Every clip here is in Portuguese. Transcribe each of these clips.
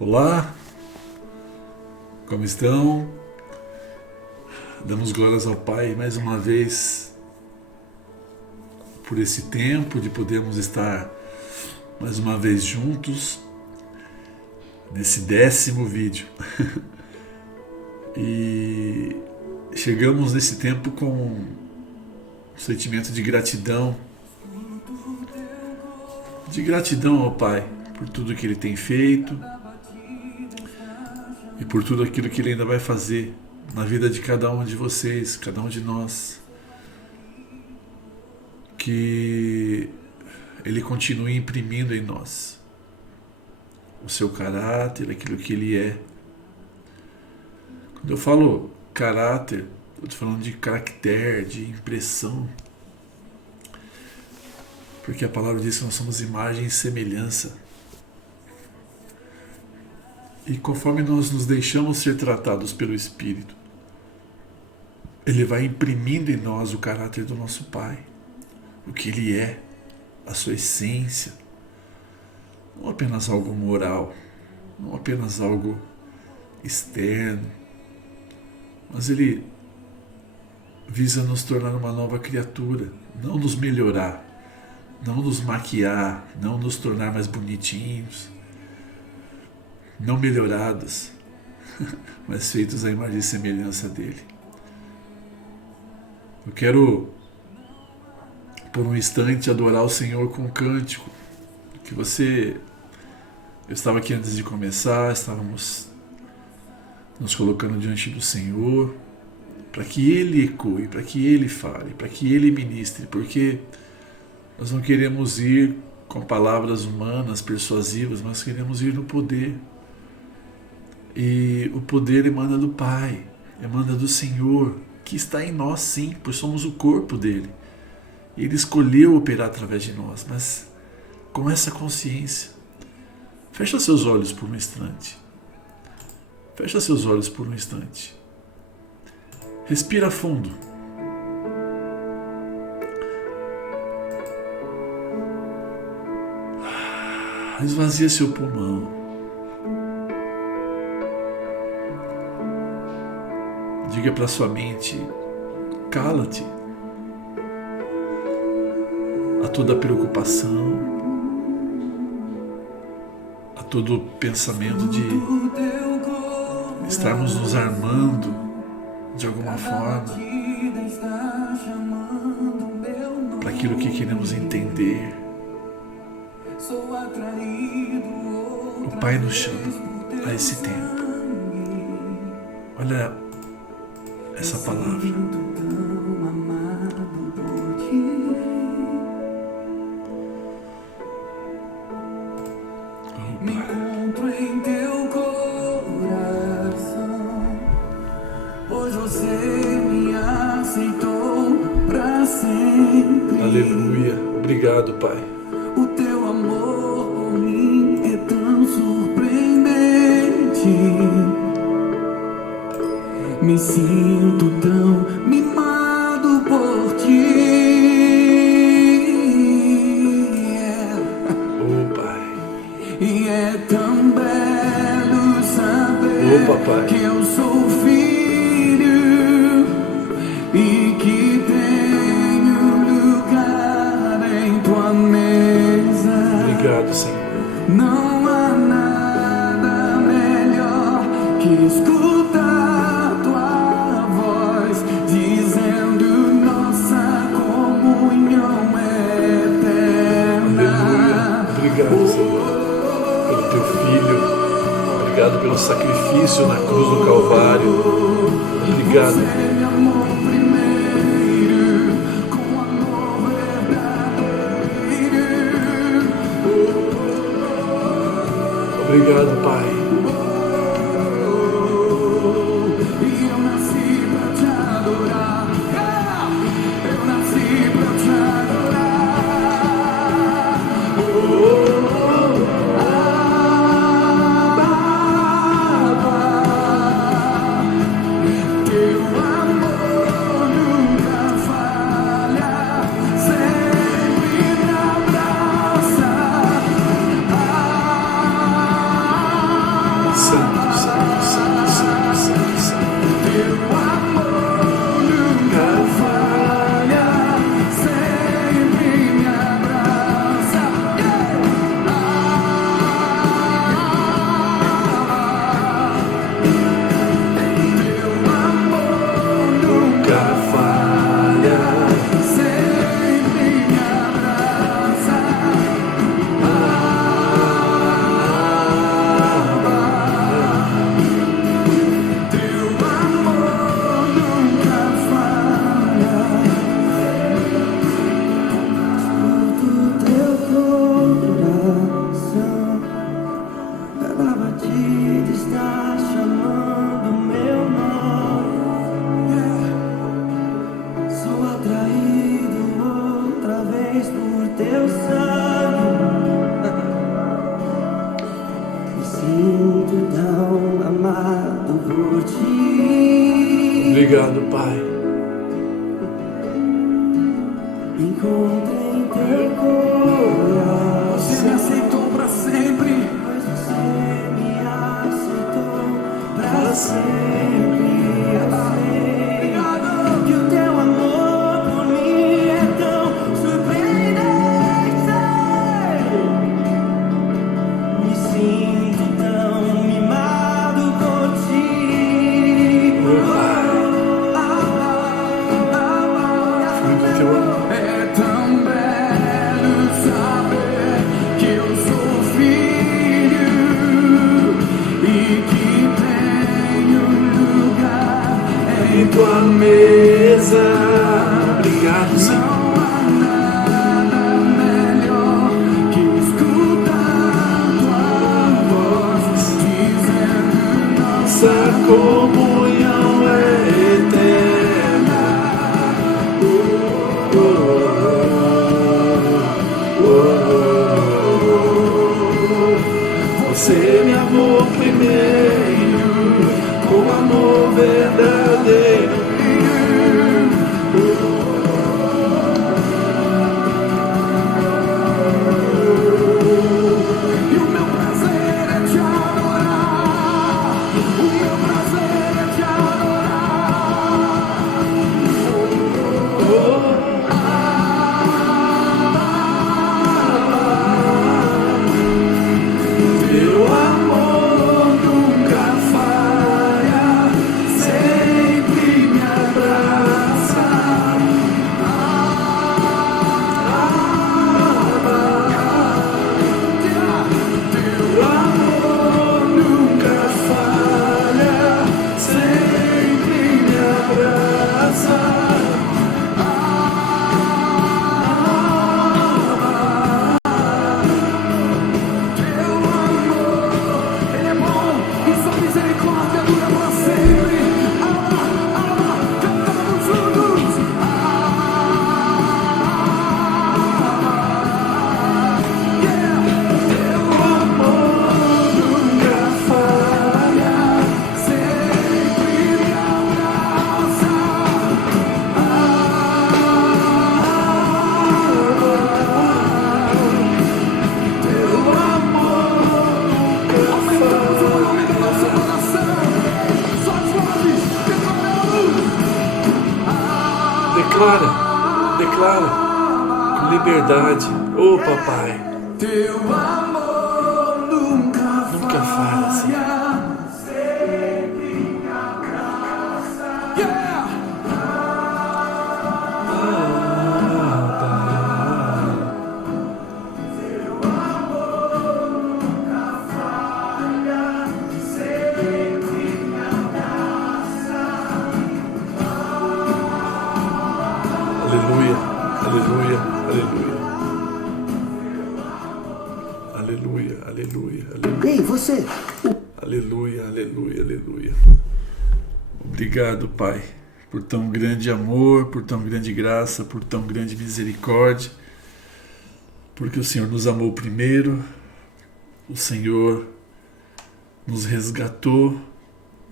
Olá, como estão? Damos glórias ao Pai mais uma vez por esse tempo de podermos estar mais uma vez juntos nesse 10º vídeo. E chegamos nesse tempo com um sentimento de gratidão ao Pai por tudo que Ele tem feito e por tudo aquilo que Ele ainda vai fazer na vida de cada um de vocês, cada um de nós. Que Ele continue imprimindo em nós o seu caráter, aquilo que Ele é. Quando eu falo caráter, eu estou falando de caractere, de impressão. Porque a palavra diz que nós somos imagem e semelhança. E conforme nós nos deixamos ser tratados pelo Espírito, Ele vai imprimindo em nós o caráter do nosso Pai, o que Ele é, a sua essência. Não apenas algo moral, não apenas algo externo, mas Ele visa nos tornar uma nova criatura, não nos melhorar, não nos maquiar, não nos tornar mais bonitinhos, não melhorados, mas feitos à imagem e semelhança dele. Eu quero, por um instante, adorar o Senhor com um cântico. Eu estava aqui antes de começar, estávamos nos colocando diante do Senhor, para que Ele ecoe, para que Ele fale, para que Ele ministre, porque nós não queremos ir com palavras humanas, persuasivas, mas queremos ir no poder. E o poder emana do Pai, emana do Senhor, que está em nós sim, pois somos o corpo dele. Ele escolheu operar através de nós, mas com essa consciência. Fecha seus olhos por um instante. Fecha seus olhos por um instante. Respira fundo. Esvazia seu pulmão. Diga para sua mente: cala-te a toda preocupação, a todo pensamento de estarmos nos armando de alguma forma para aquilo que queremos entender. O Pai nos chama a esse tempo. Olha essa palavra. Me encontro em teu coração, pois você me aceitou pra sempre. Aleluia. Obrigado, Pai. O teu amor por mim é tão surpreendente. Me sinto tão mimado por ti. Oh, Pai. E é tão belo saber que eu sou filho e que tenho lugar em tua mesa. Obrigado, Senhor. Não há nada melhor que escutar tua voz dizendo nossa comunhão eterna. Aleluia. Obrigado, Senhor, pelo teu Filho. Obrigado pelo sacrifício na cruz do Calvário. Obrigado. Obrigado, Pai. E eu nasci pra te adorar. Eu nasci pra te adorar. Teu amor nunca falha, sempre me abraça. sinto tão amado por ti. Obrigado, Pai. Encontrei teu coração. Você me aceitou pra sempre. Pois você me aceitou pra sempre. Obrigado. Que o teu amor por mim é tão surpreendente. Me sinto tão mimado por ti. Fruto do teu amor. É tão belo saber que eu sou filho e que tenho lugar em tua mesa. Obrigado, Senhor. Não há nada melhor que escutar tua voz dizendo Nossa comunhão é eterna. Você me amou primeiro, com amor verdadeiro. e o meu prazer é te adorar. O meu prazer é te Teu amor nunca falha, sempre me abraça. Teu amor nunca falha, sempre me abraça. Teu amor, ele é bom e sua misericórdia dura para sempre. Cantamos juntos. Teu amor nunca falha, Sempre me abraça. teu amor nunca Aumentamos o falha. volume do nosso coração. Só as vozes declaramos. Declara com liberdade. Ô papai, Teu amor nunca falha, Senhor. falha. Sempre me abraça. Yeah! Aleluia, aleluia, aleluia. Aleluia, aleluia, aleluia. Ei, você! Aleluia, aleluia, aleluia. Obrigado, Pai, por tão grande amor, por tão grande graça, por tão grande misericórdia, porque o Senhor nos amou primeiro, o Senhor nos resgatou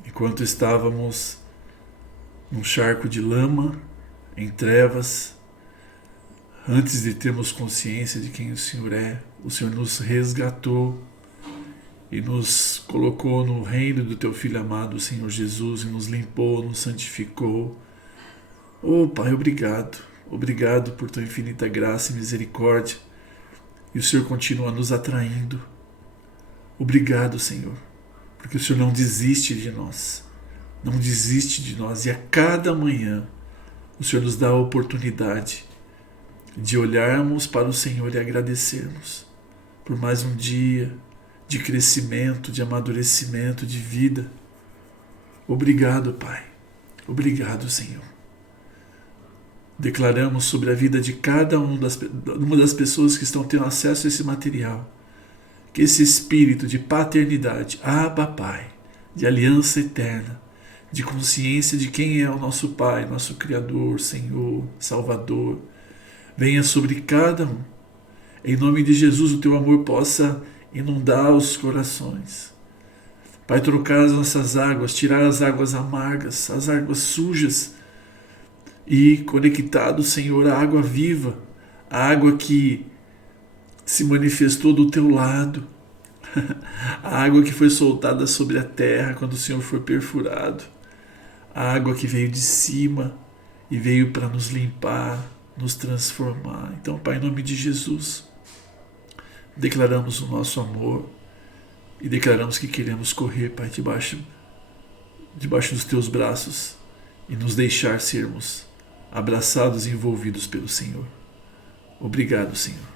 enquanto estávamos num charco de lama, em trevas, antes de termos consciência de quem o Senhor é. O Senhor nos resgatou e nos colocou no reino do Teu Filho amado, o Senhor Jesus, e nos limpou, nos santificou. Oh, Pai, obrigado. Obrigado por Tua infinita graça e misericórdia. E o Senhor continua nos atraindo. Obrigado, Senhor, porque o Senhor não desiste de nós. Não desiste de nós. E a cada manhã o Senhor nos dá a oportunidade de olharmos para o Senhor e agradecermos por mais um dia de crescimento, de amadurecimento, de vida. Obrigado, Pai. Obrigado, Senhor. Declaramos sobre a vida de cada uma das pessoas que estão tendo acesso a esse material, que esse espírito de paternidade, Abba Pai, de aliança eterna, de consciência de quem é o nosso Pai, nosso Criador, Senhor, Salvador, venha sobre cada um. Em nome de Jesus, o Teu amor possa inundar os corações. Pai, trocar as nossas águas, tirar as águas amargas, as águas sujas e conectado, Senhor, à água viva, a água que se manifestou do teu lado, a água que foi soltada sobre a terra quando o Senhor foi perfurado, a água que veio de cima e veio para nos limpar, nos transformar. Então, Pai, em nome de Jesus, declaramos o nosso amor e declaramos que queremos correr, Pai, debaixo dos teus braços e nos deixar sermos abraçados e envolvidos pelo Senhor. Obrigado, Senhor.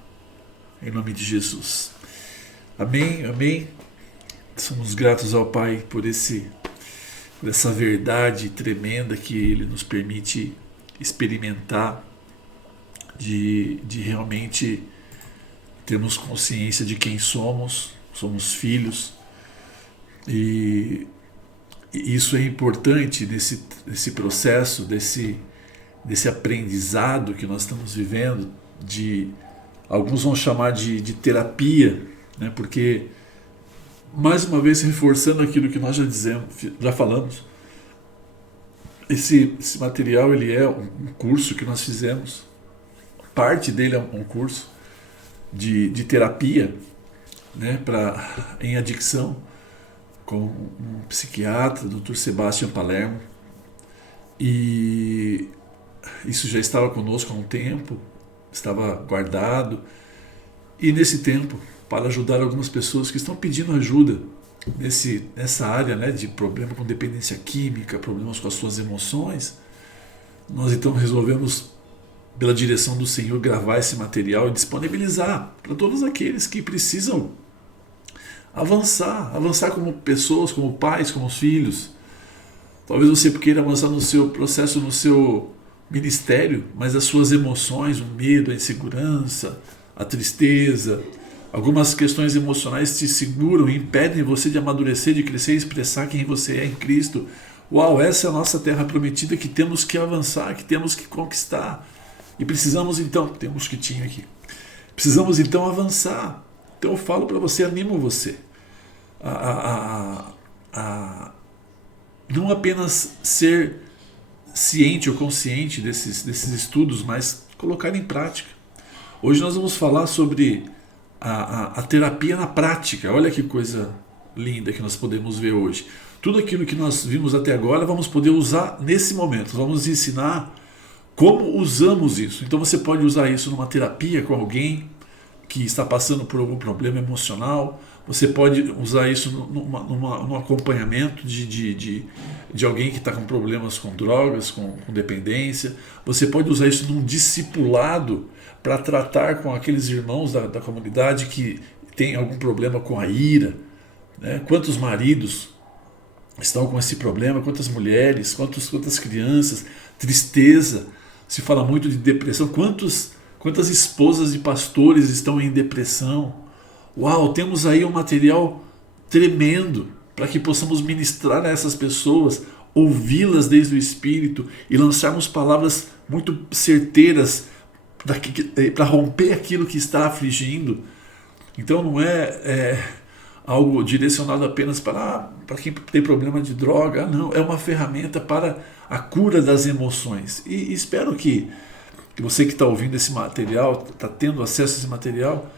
Em nome de Jesus. Amém, amém. Somos gratos ao Pai por essa verdade tremenda que Ele nos permite experimentar, de realmente termos consciência de quem somos filhos, e isso é importante nesse processo, desse aprendizado que nós estamos vivendo, alguns vão chamar de terapia, né? Porque, mais uma vez, reforçando aquilo que nós já falamos, esse material ele é um curso que nós fizemos, parte dele é um curso de terapia, né, em adicção, com um psiquiatra, Dr. Sebastian Palermo, e isso já estava conosco há um tempo, estava guardado, e nesse tempo, para ajudar algumas pessoas que estão pedindo ajuda nessa área, né, de problema com dependência química, problemas com as suas emoções, nós então resolvemos, pela direção do Senhor, gravar esse material e disponibilizar para todos aqueles que precisam avançar como pessoas, como pais, como filhos. Talvez você queira avançar no seu processo, no seu ministério, mas as suas emoções, o medo, a insegurança, a tristeza, algumas questões emocionais te seguram e impedem você de amadurecer, de crescer e expressar quem você é em Cristo. Uau, essa é a nossa terra prometida que temos que avançar, que temos que conquistar. E precisamos então, temos que tinha aqui, precisamos então avançar. Então eu falo para você, animo você a não apenas ser ciente ou consciente desses estudos, mas colocar em prática. Hoje nós vamos falar sobre a terapia na prática. Olha que coisa linda que nós podemos ver hoje. Tudo aquilo que nós vimos até agora vamos poder usar nesse momento. Vamos ensinar como usamos isso. Então você pode usar isso numa terapia com alguém que está passando por algum problema emocional. Você pode usar isso num acompanhamento de alguém que está com problemas com drogas, com dependência. Você pode usar isso num discipulado para tratar com aqueles irmãos da comunidade que tem algum problema com a ira, né? Quantos maridos estão com esse problema, quantas mulheres, quantas crianças, tristeza, se fala muito de depressão, quantas esposas de pastores estão em depressão. Uau, temos aí um material tremendo para que possamos ministrar a essas pessoas, ouvi-las desde o Espírito e lançarmos palavras muito certeiras para romper aquilo que está afligindo. Então não é algo direcionado apenas para quem tem problema de droga, não, é uma ferramenta para a cura das emoções. E espero que você que está ouvindo esse material, está tendo acesso a esse material,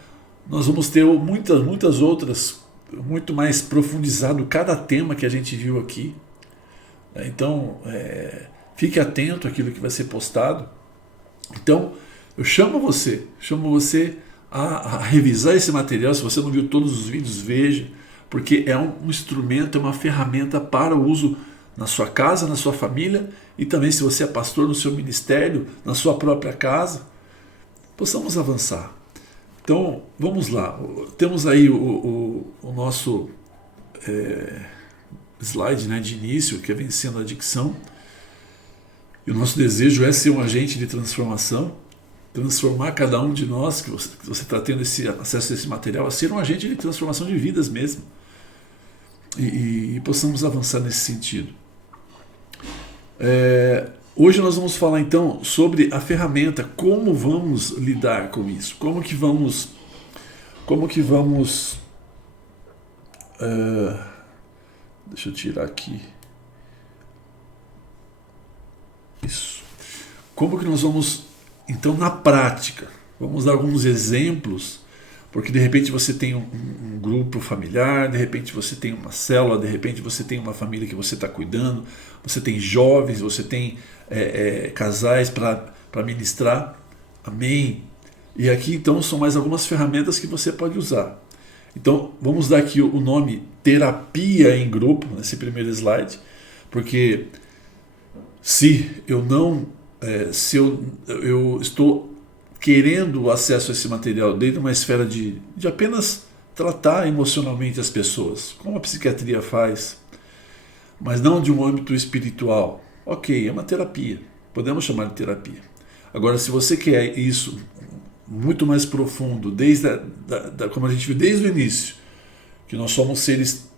nós vamos ter muitas outras, muito mais profundizado cada tema que a gente viu aqui. Então, fique atento àquilo que vai ser postado. Então, eu chamo você a revisar esse material. Se você não viu todos os vídeos, veja, porque é um instrumento, é uma ferramenta para o uso na sua casa, na sua família, e também se você é pastor no seu ministério, na sua própria casa, possamos avançar. Então, vamos lá. Temos aí o nosso slide, né, de início, que é vencendo a adicção. E o nosso desejo é ser um agente de transformação, transformar cada um de nós, que você está tendo esse acesso a esse material, a ser um agente de transformação de vidas mesmo. E possamos avançar nesse sentido. Hoje nós vamos falar então sobre a ferramenta, como vamos lidar com isso, como que vamos Deixa eu tirar aqui. Isso. Como que nós vamos, então, na prática, vamos dar alguns exemplos, porque de repente você tem um grupo familiar, de repente você tem uma célula, de repente você tem uma família que você está cuidando, você tem jovens, você tem casais para ministrar. Amém? E aqui então são mais algumas ferramentas que você pode usar. Então vamos dar aqui o nome terapia em grupo, nesse primeiro slide, porque se eu estou querendo acesso a esse material dentro de uma esfera de apenas tratar emocionalmente as pessoas, como a psiquiatria faz, mas não de um âmbito espiritual, ok, é uma terapia, podemos chamar de terapia. Agora, se você quer isso muito mais profundo, como a gente viu desde o início, que nós somos seres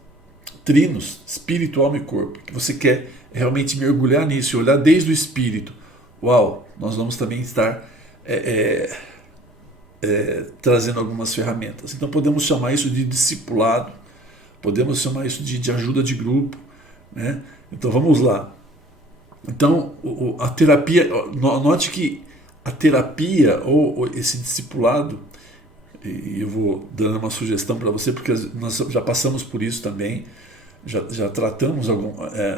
trinos, espírito, alma e corpo, que você quer realmente mergulhar nisso e olhar desde o espírito, uau, nós vamos também estar trazendo algumas ferramentas. Então podemos chamar isso de discipulado, podemos chamar isso de ajuda de grupo, né? Então vamos lá. Então a terapia, note que a terapia ou esse discipulado, e eu vou dando uma sugestão para você, porque nós já passamos por isso também, já tratamos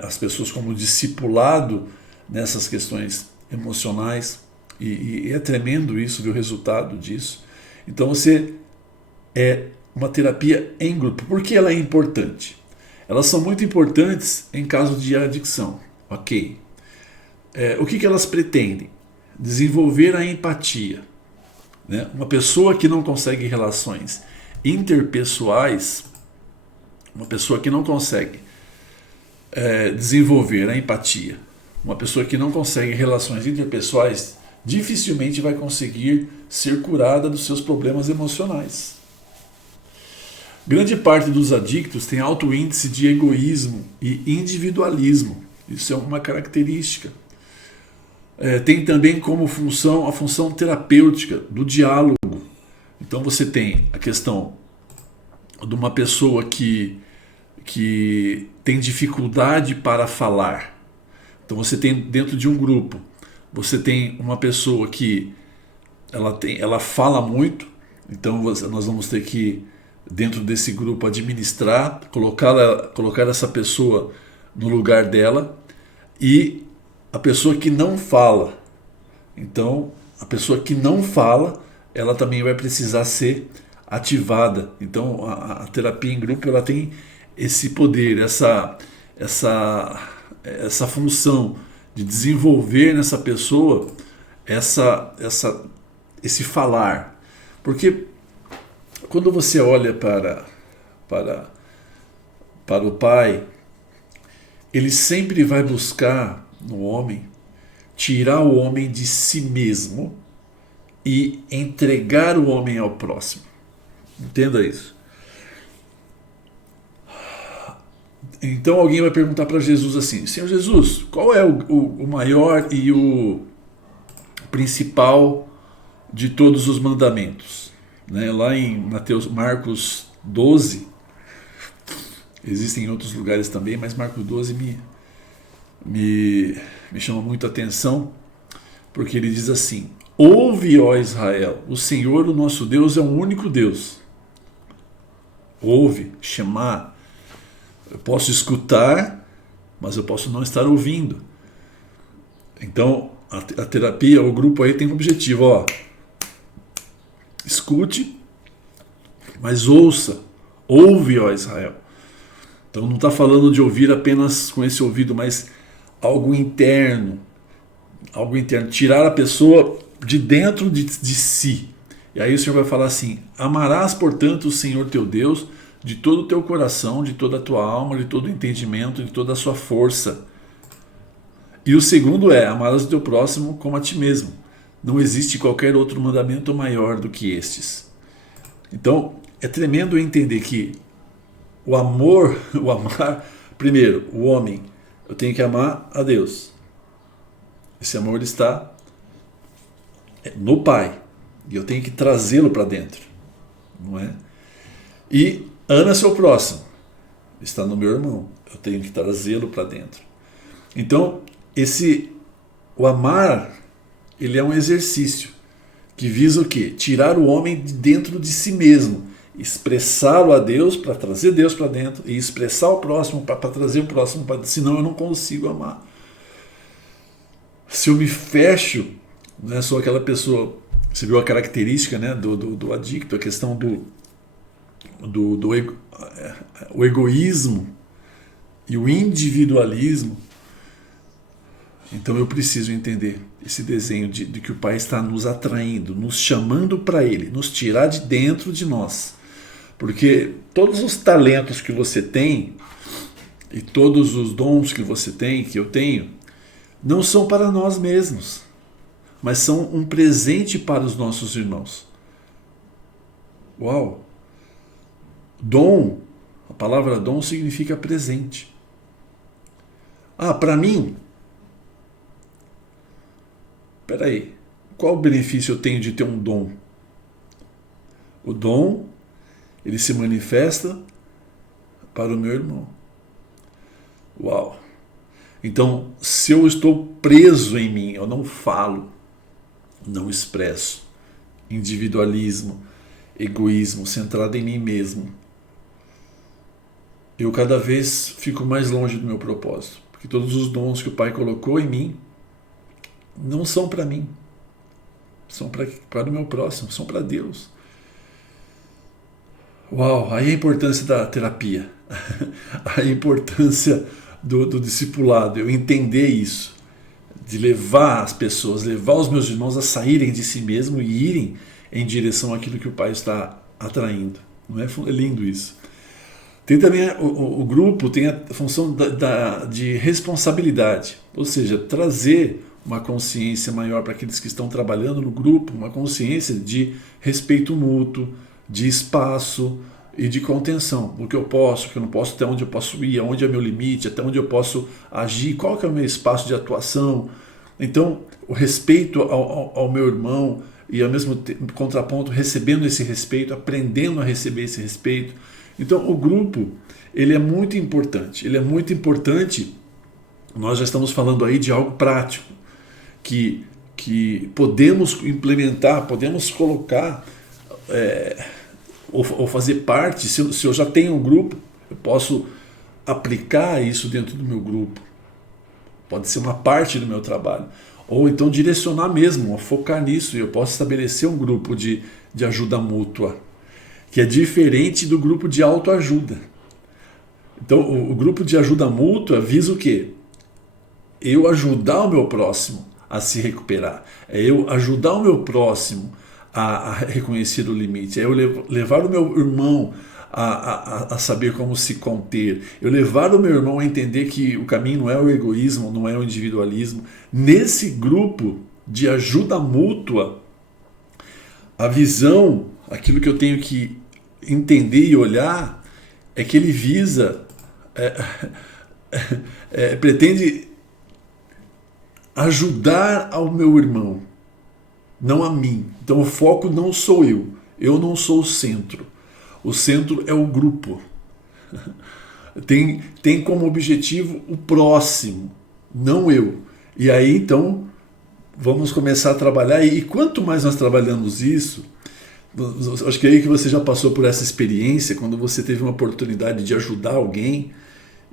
as pessoas como discipulado nessas questões emocionais, e é tremendo isso, ver o resultado disso. Então você uma terapia em grupo. Por que ela é importante? Elas são muito importantes em caso de adicção, ok? O que elas pretendem? Desenvolver a empatia, né? Uma pessoa que não consegue relações interpessoais, uma pessoa que não consegue desenvolver a empatia, uma pessoa que não consegue relações interpessoais, dificilmente vai conseguir ser curada dos seus problemas emocionais. Grande parte dos adictos tem alto índice de egoísmo e individualismo. Isso é uma característica. Tem também como função a função terapêutica do diálogo. Então você tem a questão de uma pessoa que tem dificuldade para falar. Então você tem dentro de um grupo, você tem uma pessoa que ela fala muito, então nós vamos ter que, dentro desse grupo, administrar, colocar essa pessoa no lugar dela, e a pessoa que não fala. Então, a pessoa que não fala, ela também vai precisar ser ativada. Então, a terapia em grupo, ela tem esse poder, essa função de desenvolver nessa pessoa esse falar. Porque quando você olha para o Pai, ele sempre vai buscar no homem tirar o homem de si mesmo e entregar o homem ao próximo. Entenda isso. Então alguém vai perguntar para Jesus assim: Senhor Jesus, qual é o maior e o principal de todos os mandamentos? Né? Lá em Marcos 12, existem em outros lugares também, mas Marcos 12 me chama muito a atenção, porque ele diz assim: ouve, ó Israel, o Senhor, o nosso Deus, é um único Deus. Ouve, chamar. Eu posso escutar, mas eu posso não estar ouvindo. Então, a terapia, o grupo aí tem um objetivo, ó. Escute, mas ouça. Ouve, ó Israel. Então não está falando de ouvir apenas com esse ouvido, mas algo interno. Algo interno. Tirar a pessoa de dentro de si. E aí o Senhor vai falar assim: amarás, portanto, o Senhor teu Deus de todo o teu coração, de toda a tua alma, de todo o entendimento, de toda a sua força. E o segundo é: amarás o teu próximo como a ti mesmo. Não existe qualquer outro mandamento maior do que estes. Então, é tremendo entender que o amar, primeiro, o homem, eu tenho que amar a Deus. Esse amor está no Pai, e eu tenho que trazê-lo para dentro, não é? E ama seu próximo. está no meu irmão. Eu tenho que trazê-lo para dentro. Então, o amar, ele é um exercício que visa o quê? Tirar o homem de dentro de si mesmo, expressá-lo a Deus para trazer Deus para dentro e expressar o próximo para trazer o próximo para dentro, senão eu não consigo amar. Se eu me fecho, né, sou aquela pessoa, você viu a característica, né, do adicto, a questão o egoísmo e o individualismo. Então eu preciso entender esse desenho de que o Pai está nos atraindo, nos chamando para Ele, nos tirar de dentro de nós. Porque todos os talentos que você tem e todos os dons que você tem, que eu tenho, não são para nós mesmos, mas são um presente para os nossos irmãos. Uau! Dom, a palavra dom significa presente. Para mim, peraí, qual o benefício eu tenho de ter um dom? O dom, ele se manifesta para o meu irmão. Uau! Então, se eu estou preso em mim, eu não falo, não expresso, individualismo, egoísmo, centrado em mim mesmo, eu cada vez fico mais longe do meu propósito, porque todos os dons que o Pai colocou em mim não são para mim, são para o meu próximo, são para Deus. Uau, aí a importância da terapia, a importância do discipulado, eu entender isso, de levar as pessoas, levar os meus irmãos a saírem de si mesmo e irem em direção àquilo que o Pai está atraindo. Não é? É lindo isso. Tem também o grupo, tem a função de responsabilidade, ou seja, trazer uma consciência maior para aqueles que estão trabalhando no grupo, uma consciência de respeito mútuo, de espaço e de contenção, o que eu posso, o que eu não posso, até onde eu posso ir, aonde é meu limite, até onde eu posso agir, qual que é o meu espaço de atuação. Então, o respeito ao meu irmão e ao mesmo tempo, contraponto, recebendo esse respeito, aprendendo a receber esse respeito. Então, o grupo, ele é muito importante. Ele é muito importante, nós já estamos falando aí de algo prático, que podemos implementar, podemos colocar, ou fazer parte. Se eu já tenho um grupo, eu posso aplicar isso dentro do meu grupo. Pode ser uma parte do meu trabalho. Ou então direcionar mesmo, focar nisso. E eu posso estabelecer um grupo de ajuda mútua, que é diferente do grupo de autoajuda. Então, o grupo de ajuda mútua visa o quê? Eu ajudar o meu próximo a se recuperar. É eu ajudar o meu próximo a reconhecer o limite. É eu levar o meu irmão a saber como se conter. Eu levar o meu irmão a entender que o caminho não é o egoísmo, não é o individualismo. Nesse grupo de ajuda mútua, a visão, aquilo que eu tenho que entender e olhar, é que ele visa, pretende ajudar ao meu irmão, não a mim. Então o foco não sou eu não sou o centro. O centro é o grupo. Tem como objetivo o próximo, não eu. E aí então vamos começar a trabalhar, e quanto mais nós trabalhamos isso, acho que é aí que você já passou por essa experiência, quando você teve uma oportunidade de ajudar alguém,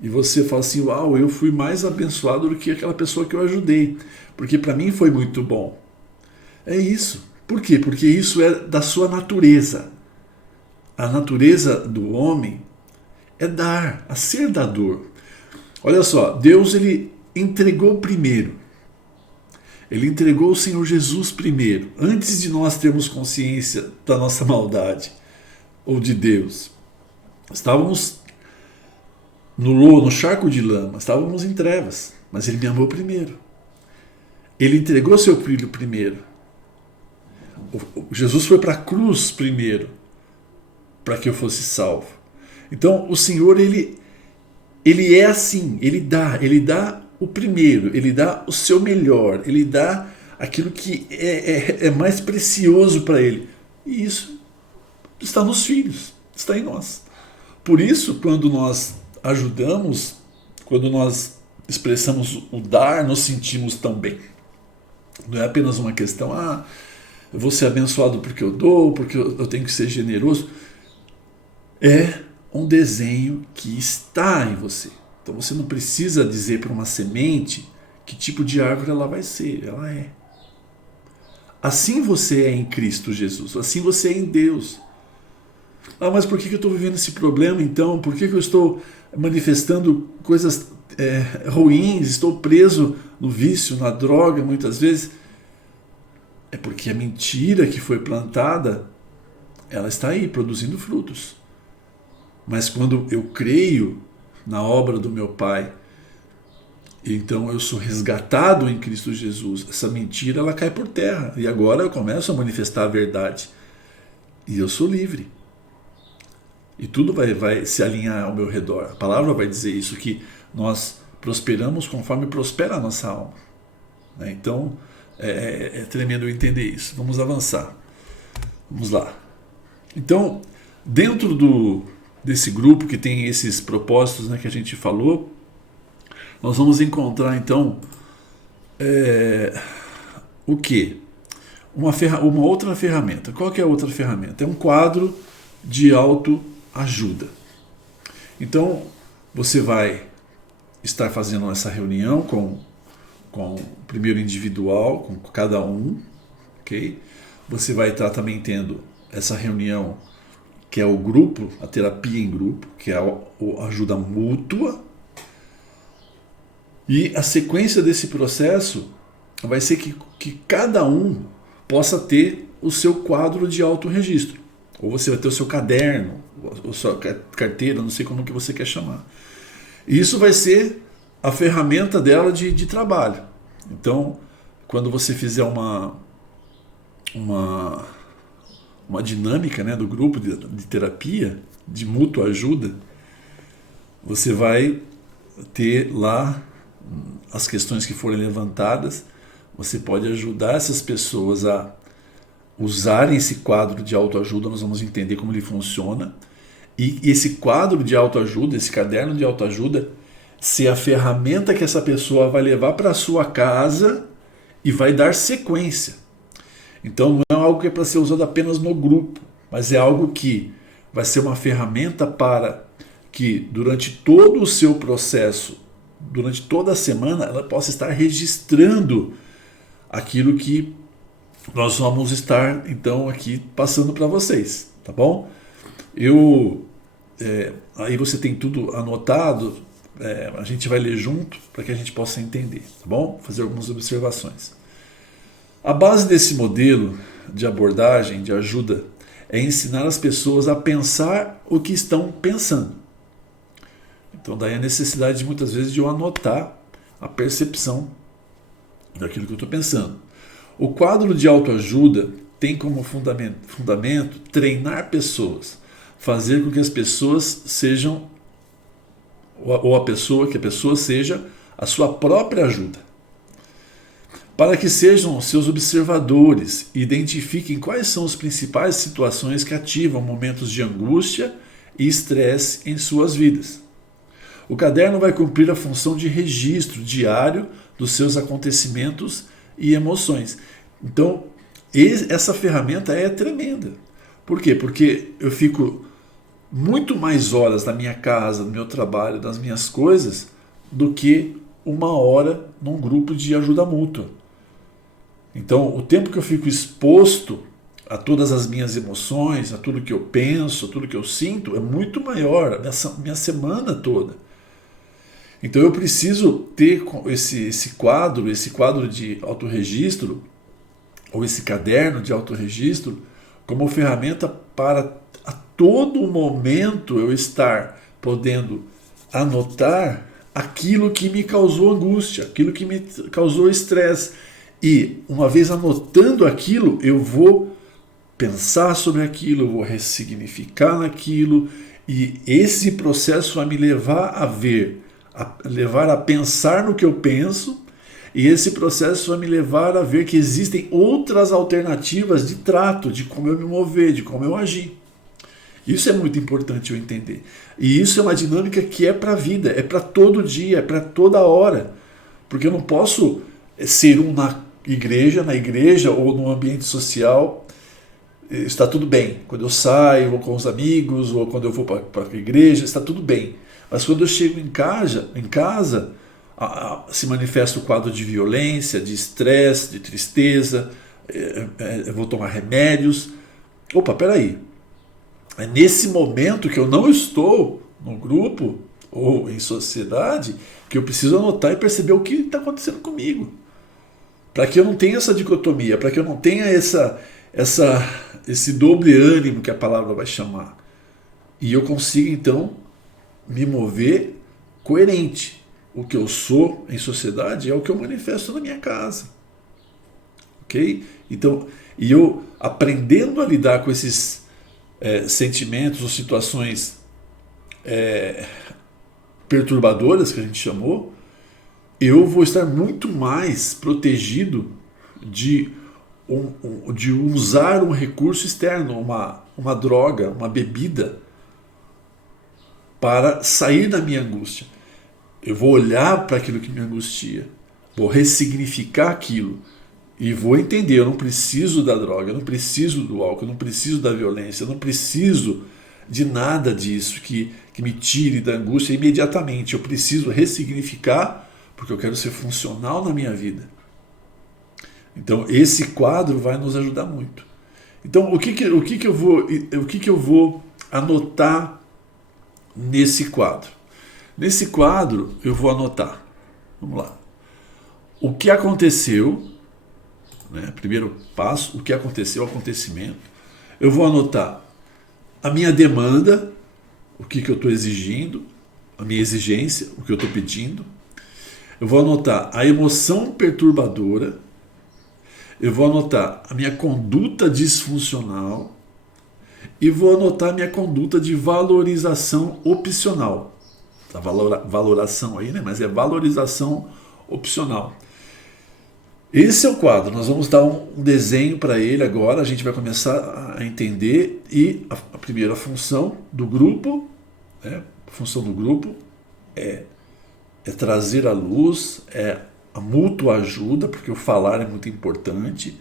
e você fala assim, uau, eu fui mais abençoado do que aquela pessoa que eu ajudei, porque para mim foi muito bom. É isso. Por quê? Porque isso é da sua natureza. A natureza do homem é dar, a ser dador. Olha só, Deus, ele entregou primeiro. Ele entregou o Senhor Jesus primeiro, antes de nós termos consciência da nossa maldade ou de Deus. Estávamos no charco de lama, estávamos em trevas, mas Ele me amou primeiro. Ele entregou seu filho primeiro. Jesus foi para a cruz primeiro, para que eu fosse salvo. Então o Senhor, ele é assim, Ele dá o primeiro, Ele dá o seu melhor, Ele dá aquilo que é mais precioso para Ele. E isso está nos filhos, está em nós. Por isso, quando nós ajudamos, quando nós expressamos o dar, nos sentimos tão bem. Não é apenas uma questão, eu vou ser abençoado porque eu dou, porque eu tenho que ser generoso. É um desenho que está em você. Então você não precisa dizer para uma semente que tipo de árvore ela vai ser, ela é. Assim você é em Cristo Jesus, assim você é em Deus. Mas por que eu estou vivendo esse problema então? Por que eu estou manifestando coisas ruins? Estou preso no vício, na droga muitas vezes? É porque a mentira que foi plantada, ela está aí produzindo frutos. Mas quando eu creio na obra do meu Pai, então eu sou resgatado em Cristo Jesus, essa mentira ela cai por terra. E agora eu começo a manifestar a verdade. E eu sou livre. E tudo vai se alinhar ao meu redor. A palavra vai dizer isso, que nós prosperamos conforme prospera a nossa alma. Então, é tremendo entender isso. Vamos avançar. Vamos lá. Então, dentro desse grupo que tem esses propósitos, que a gente falou, nós vamos encontrar, então, o quê? Uma outra ferramenta. Qual que é a outra ferramenta? É um quadro de autoajuda. Então, você vai estar fazendo essa reunião com o primeiro individual, com cada um, ok? Você vai estar também tendo essa reunião, que é o grupo, a terapia em grupo, que é a ajuda mútua. E a sequência desse processo vai ser que cada um possa ter o seu quadro de autorregistro. Ou você vai ter o seu caderno, a sua carteira, não sei como que você quer chamar. E isso vai ser a ferramenta dela de trabalho. Então, quando você fizer uma dinâmica, do grupo de terapia, de mútua ajuda, você vai ter lá as questões que forem levantadas. Você pode ajudar essas pessoas a usarem esse quadro de autoajuda. Nós vamos entender como ele funciona. E esse quadro de autoajuda, esse caderno de autoajuda, ser a ferramenta que essa pessoa vai levar para a sua casa e vai dar sequência. Então não é algo que é para ser usado apenas no grupo, mas é algo que vai ser uma ferramenta para que durante todo o seu processo, durante toda a semana, ela possa estar registrando aquilo que nós vamos estar, então, aqui passando para vocês, tá bom? Aí você tem tudo anotado, a gente vai ler junto para que a gente possa entender, tá bom? Fazer algumas observações. A base desse modelo de abordagem, de ajuda, é ensinar as pessoas a pensar o que estão pensando. Então daí a necessidade muitas vezes de eu anotar a percepção daquilo que eu estou pensando. O quadro de autoajuda tem como fundamento treinar pessoas, fazer com que as pessoas sejam, que a pessoa seja a sua própria ajuda, para que sejam seus observadores e identifiquem quais são as principais situações que ativam momentos de angústia e estresse em suas vidas. O caderno vai cumprir a função de registro diário dos seus acontecimentos e emoções. Então, essa ferramenta é tremenda. Por quê? Porque eu fico muito mais horas na minha casa, no meu trabalho, nas minhas coisas, do que 1 hora num grupo de ajuda mútua. Então, o tempo que eu fico exposto a todas as minhas emoções, a tudo que eu penso, a tudo que eu sinto, é muito maior, minha semana toda. Então eu preciso ter esse quadro de autorregistro, ou esse caderno de autorregistro, como ferramenta para a todo momento eu estar podendo anotar aquilo que me causou angústia, aquilo que me causou estresse. E uma vez anotando aquilo, eu vou pensar sobre aquilo, eu vou ressignificar naquilo, e esse processo vai me levar a pensar no que eu penso, e esse processo vai me levar a ver que existem outras alternativas de trato, de como eu me mover, de como eu agir. Isso é muito importante eu entender. E isso é uma dinâmica que é para a vida, é para todo dia, é para toda hora. Porque eu não posso ser um na igreja ou no ambiente social, está tudo bem. Quando eu saio, vou com os amigos, ou quando eu vou para a igreja, está tudo bem. Mas quando eu chego em casa se manifesta o quadro de violência, de estresse, de tristeza, eu vou tomar remédios. Opa, peraí. É nesse momento que eu não estou no grupo ou em sociedade que eu preciso anotar e perceber o que está acontecendo comigo. Para que eu não tenha essa dicotomia, para que eu não tenha esse doble ânimo que a palavra vai chamar. E eu consiga, então, me mover coerente. O que eu sou em sociedade é o que eu manifesto na minha casa. Ok? Então, e eu aprendendo a lidar com esses sentimentos ou situações perturbadoras, que a gente chamou, eu vou estar muito mais protegido de usar um recurso externo, uma droga, uma bebida, para sair da minha angústia. Eu vou olhar para aquilo que me angustia, vou ressignificar aquilo e vou entender, eu não preciso da droga, eu não preciso do álcool, eu não preciso da violência, eu não preciso de nada disso que me tire da angústia imediatamente. Eu preciso ressignificar porque eu quero ser funcional na minha vida. Então esse quadro vai nos ajudar muito. Então o que eu vou anotar nesse quadro? Nesse quadro eu vou anotar, vamos lá, o que aconteceu, né? Primeiro passo, o que aconteceu, o acontecimento. Eu vou anotar a minha demanda, o que eu estou exigindo, a minha exigência, o que eu estou pedindo. Eu vou anotar a emoção perturbadora. Eu vou anotar a minha conduta disfuncional. E vou anotar a minha conduta de valorização opcional. A valoração aí, né? Mas é valorização opcional. Esse é o quadro. Nós vamos dar um desenho para ele agora. A gente vai começar a entender. E a primeira função do grupo, né? A função do grupo é trazer à luz, é a mútua ajuda, porque o falar é muito importante,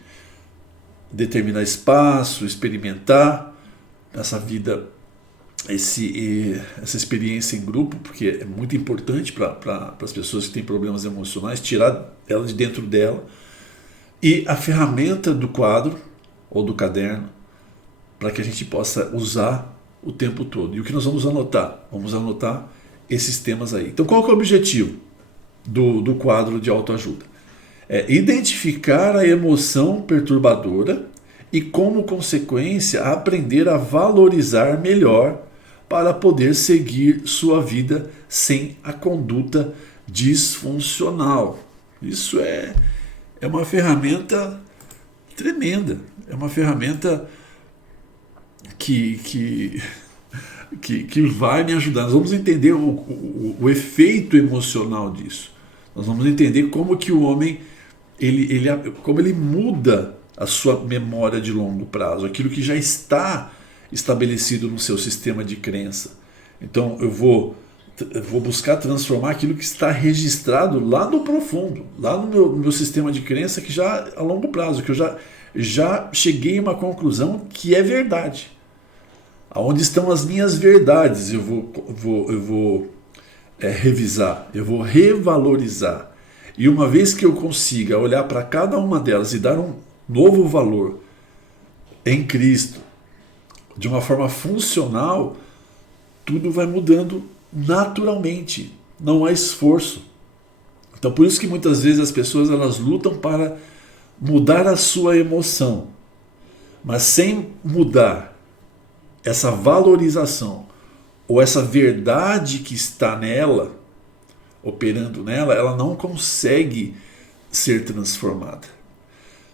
determinar espaço, experimentar essa vida, essa experiência em grupo, porque é muito importante para as pessoas que têm problemas emocionais, tirar ela de dentro dela. E a ferramenta do quadro ou do caderno, para que a gente possa usar o tempo todo. E o que nós vamos anotar? Vamos anotar esses temas aí. Então qual que é o objetivo do quadro de autoajuda? É identificar a emoção perturbadora e, como consequência, aprender a valorizar melhor para poder seguir sua vida sem a conduta disfuncional. Isso é uma ferramenta tremenda, é uma ferramenta que vai me ajudar. Nós vamos entender o efeito emocional disso. Nós vamos entender como que o homem como ele muda a sua memória de longo prazo, aquilo que já está estabelecido no seu sistema de crença. Então eu vou buscar transformar aquilo que está registrado lá no profundo, lá no meu sistema de crença, que já a longo prazo, que eu já cheguei a uma conclusão que é verdade. Aonde estão as minhas verdades, eu vou revisar, eu vou revalorizar. E uma vez que eu consiga olhar para cada uma delas e dar um novo valor em Cristo, de uma forma funcional, tudo vai mudando naturalmente, não há esforço. Então por isso que muitas vezes as pessoas elas lutam para mudar a sua emoção, mas sem mudar essa valorização ou essa verdade que está nela, operando nela, ela não consegue ser transformada.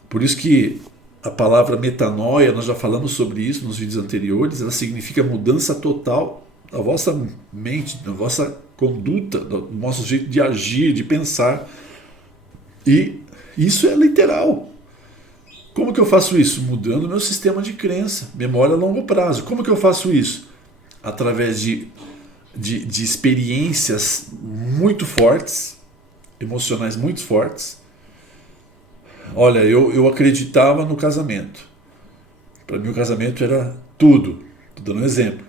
Por isso que a palavra metanoia, nós já falamos sobre isso nos vídeos anteriores, ela significa mudança total da vossa mente, da vossa conduta, do nosso jeito de agir, de pensar. E isso é literal. Como que eu faço isso? Mudando meu sistema de crença, memória a longo prazo. Como que eu faço isso? Através de experiências muito fortes, emocionais muito fortes. Olha, eu acreditava no casamento. Para mim o casamento era tudo. Estou dando um exemplo.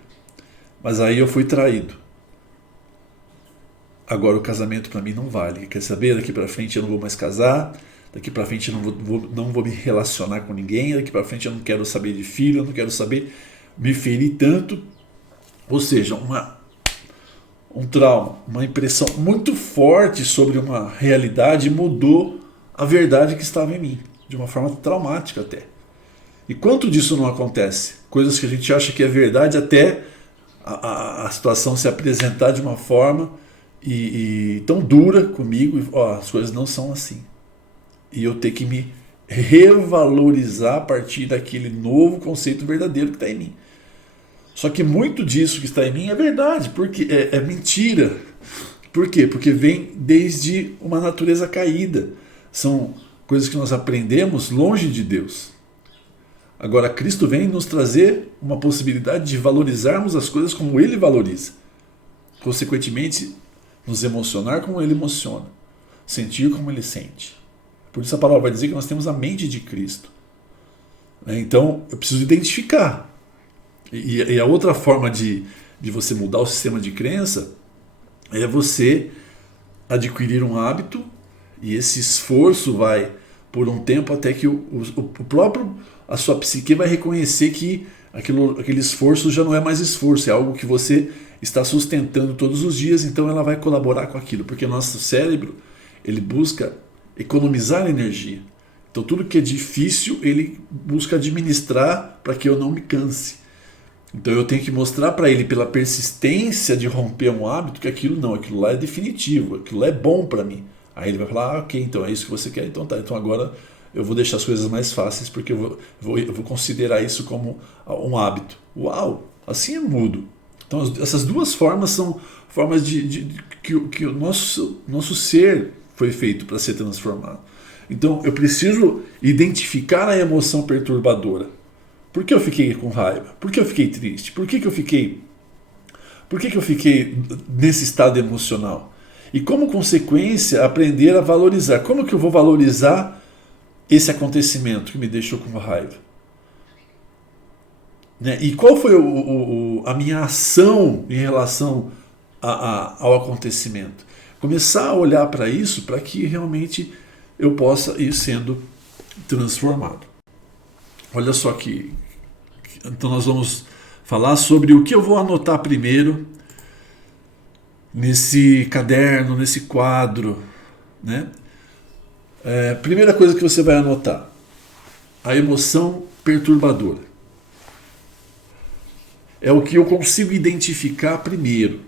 Mas aí eu fui traído. Agora o casamento para mim não vale. Quer saber? Daqui para frente eu não vou mais casar. Daqui para frente eu não vou me relacionar com ninguém. Daqui para frente eu não quero saber de filho. Eu não quero saber. Me feri tanto. Ou seja, um trauma, uma impressão muito forte sobre uma realidade mudou a verdade que estava em mim. De uma forma traumática até. E quanto disso não acontece? Coisas que a gente acha que é verdade até a situação se apresentar de uma forma e tão dura comigo. As coisas não são assim. E eu ter que me revalorizar a partir daquele novo conceito verdadeiro que está em mim. Só que muito disso que está em mim é verdade, porque é mentira. Por quê? Porque vem desde uma natureza caída. São coisas que nós aprendemos longe de Deus. Agora, Cristo vem nos trazer uma possibilidade de valorizarmos as coisas como Ele valoriza. Consequentemente, nos emocionar como Ele emociona. Sentir como Ele sente. Por isso a palavra vai dizer que nós temos a mente de Cristo. Então, eu preciso identificar. E a outra forma de você mudar o sistema de crença é você adquirir um hábito, e esse esforço vai por um tempo até que a sua psique vai reconhecer que aquele esforço já não é mais esforço, é algo que você está sustentando todos os dias, então ela vai colaborar com aquilo, porque nosso cérebro ele busca economizar energia. Então tudo que é difícil ele busca administrar para que eu não me canse. Então eu tenho que mostrar para ele pela persistência de romper um hábito que aquilo lá é definitivo, aquilo lá é bom para mim. Aí ele vai falar, ok, então é isso que você quer, então tá, então agora eu vou deixar as coisas mais fáceis porque eu vou considerar isso como um hábito. Uau, assim eu mudo. Então essas duas formas são formas que o nosso ser foi feito para ser transformado. Então eu preciso identificar a emoção perturbadora. Por que eu fiquei com raiva? Por que eu fiquei triste? Por que eu fiquei nesse estado emocional? E como consequência, aprender a valorizar. Como que eu vou valorizar esse acontecimento que me deixou com raiva? Né? E qual foi a minha ação em relação ao acontecimento? Começar a olhar para isso para que realmente eu possa ir sendo transformado. Olha só aqui. Então nós vamos falar sobre o que eu vou anotar primeiro nesse caderno, nesse quadro, né? Primeira coisa que você vai anotar: a emoção perturbadora. É o que eu consigo identificar primeiro.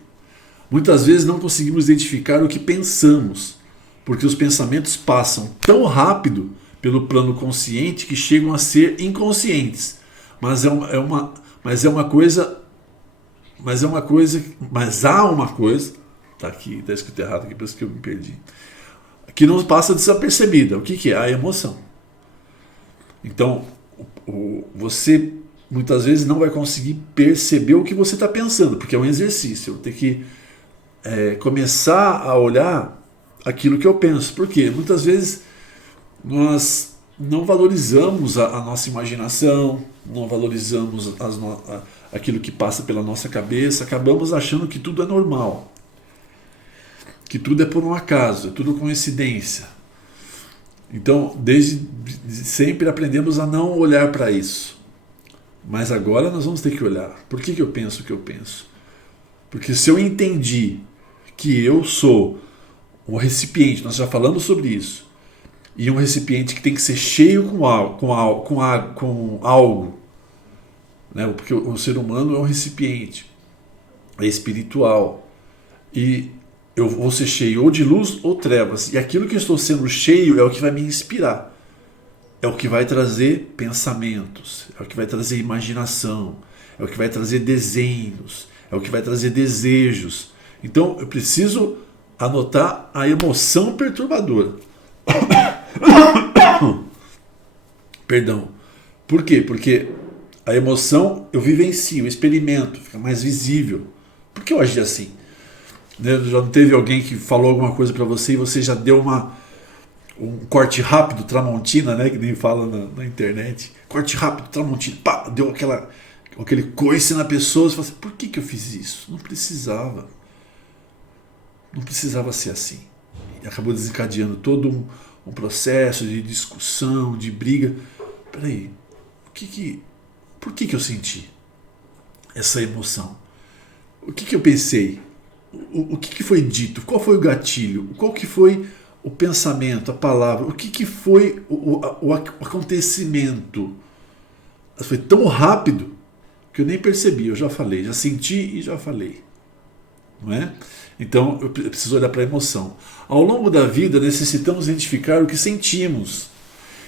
Muitas vezes não conseguimos identificar o que pensamos, porque os pensamentos passam tão rápido pelo plano consciente que chegam a ser inconscientes. Mas há uma coisa, tá aqui, tá escrito errado aqui, por isso que eu me perdi, que não passa desapercebida. O que é? A emoção. Então, você muitas vezes não vai conseguir perceber o que você está pensando, porque é um exercício. Eu tenho que começar a olhar aquilo que eu penso. Por quê? Muitas vezes nós não valorizamos a nossa imaginação, não valorizamos aquilo que passa pela nossa cabeça, acabamos achando que tudo é normal, que tudo é por um acaso, é tudo coincidência. Então, desde sempre aprendemos a não olhar para isso. Mas agora nós vamos ter que olhar. Por que eu penso o que eu penso? Porque se eu entendi que eu sou um recipiente, nós já falamos sobre isso, e um recipiente que tem que ser cheio com algo, né? Porque o ser humano é um recipiente, é espiritual, e eu vou ser cheio ou de luz ou trevas, e aquilo que eu estou sendo cheio é o que vai me inspirar, é o que vai trazer pensamentos, é o que vai trazer imaginação, é o que vai trazer desenhos, é o que vai trazer desejos. Então eu preciso anotar a emoção perturbadora. Perdão. Por quê? Porque a emoção eu vivencio, eu experimento, fica mais visível. Por que eu agi assim? Né? Já não teve alguém que falou alguma coisa para você e você já deu um corte rápido, Tramontina, né? Que nem fala na internet. Corte rápido, Tramontina. Pá, deu aquele coice na pessoa. Você fala assim, por que eu fiz isso? Não precisava. Não precisava ser assim. E acabou desencadeando todo um processo de discussão, de briga. Peraí, por que eu senti essa emoção? O que eu pensei? O que foi dito? Qual foi o gatilho? Qual que foi o pensamento, a palavra? O que foi o acontecimento? Foi tão rápido que eu nem percebi, eu já falei, já senti e já falei. Não é? Então eu preciso olhar para a emoção. Ao longo da vida necessitamos identificar o que sentimos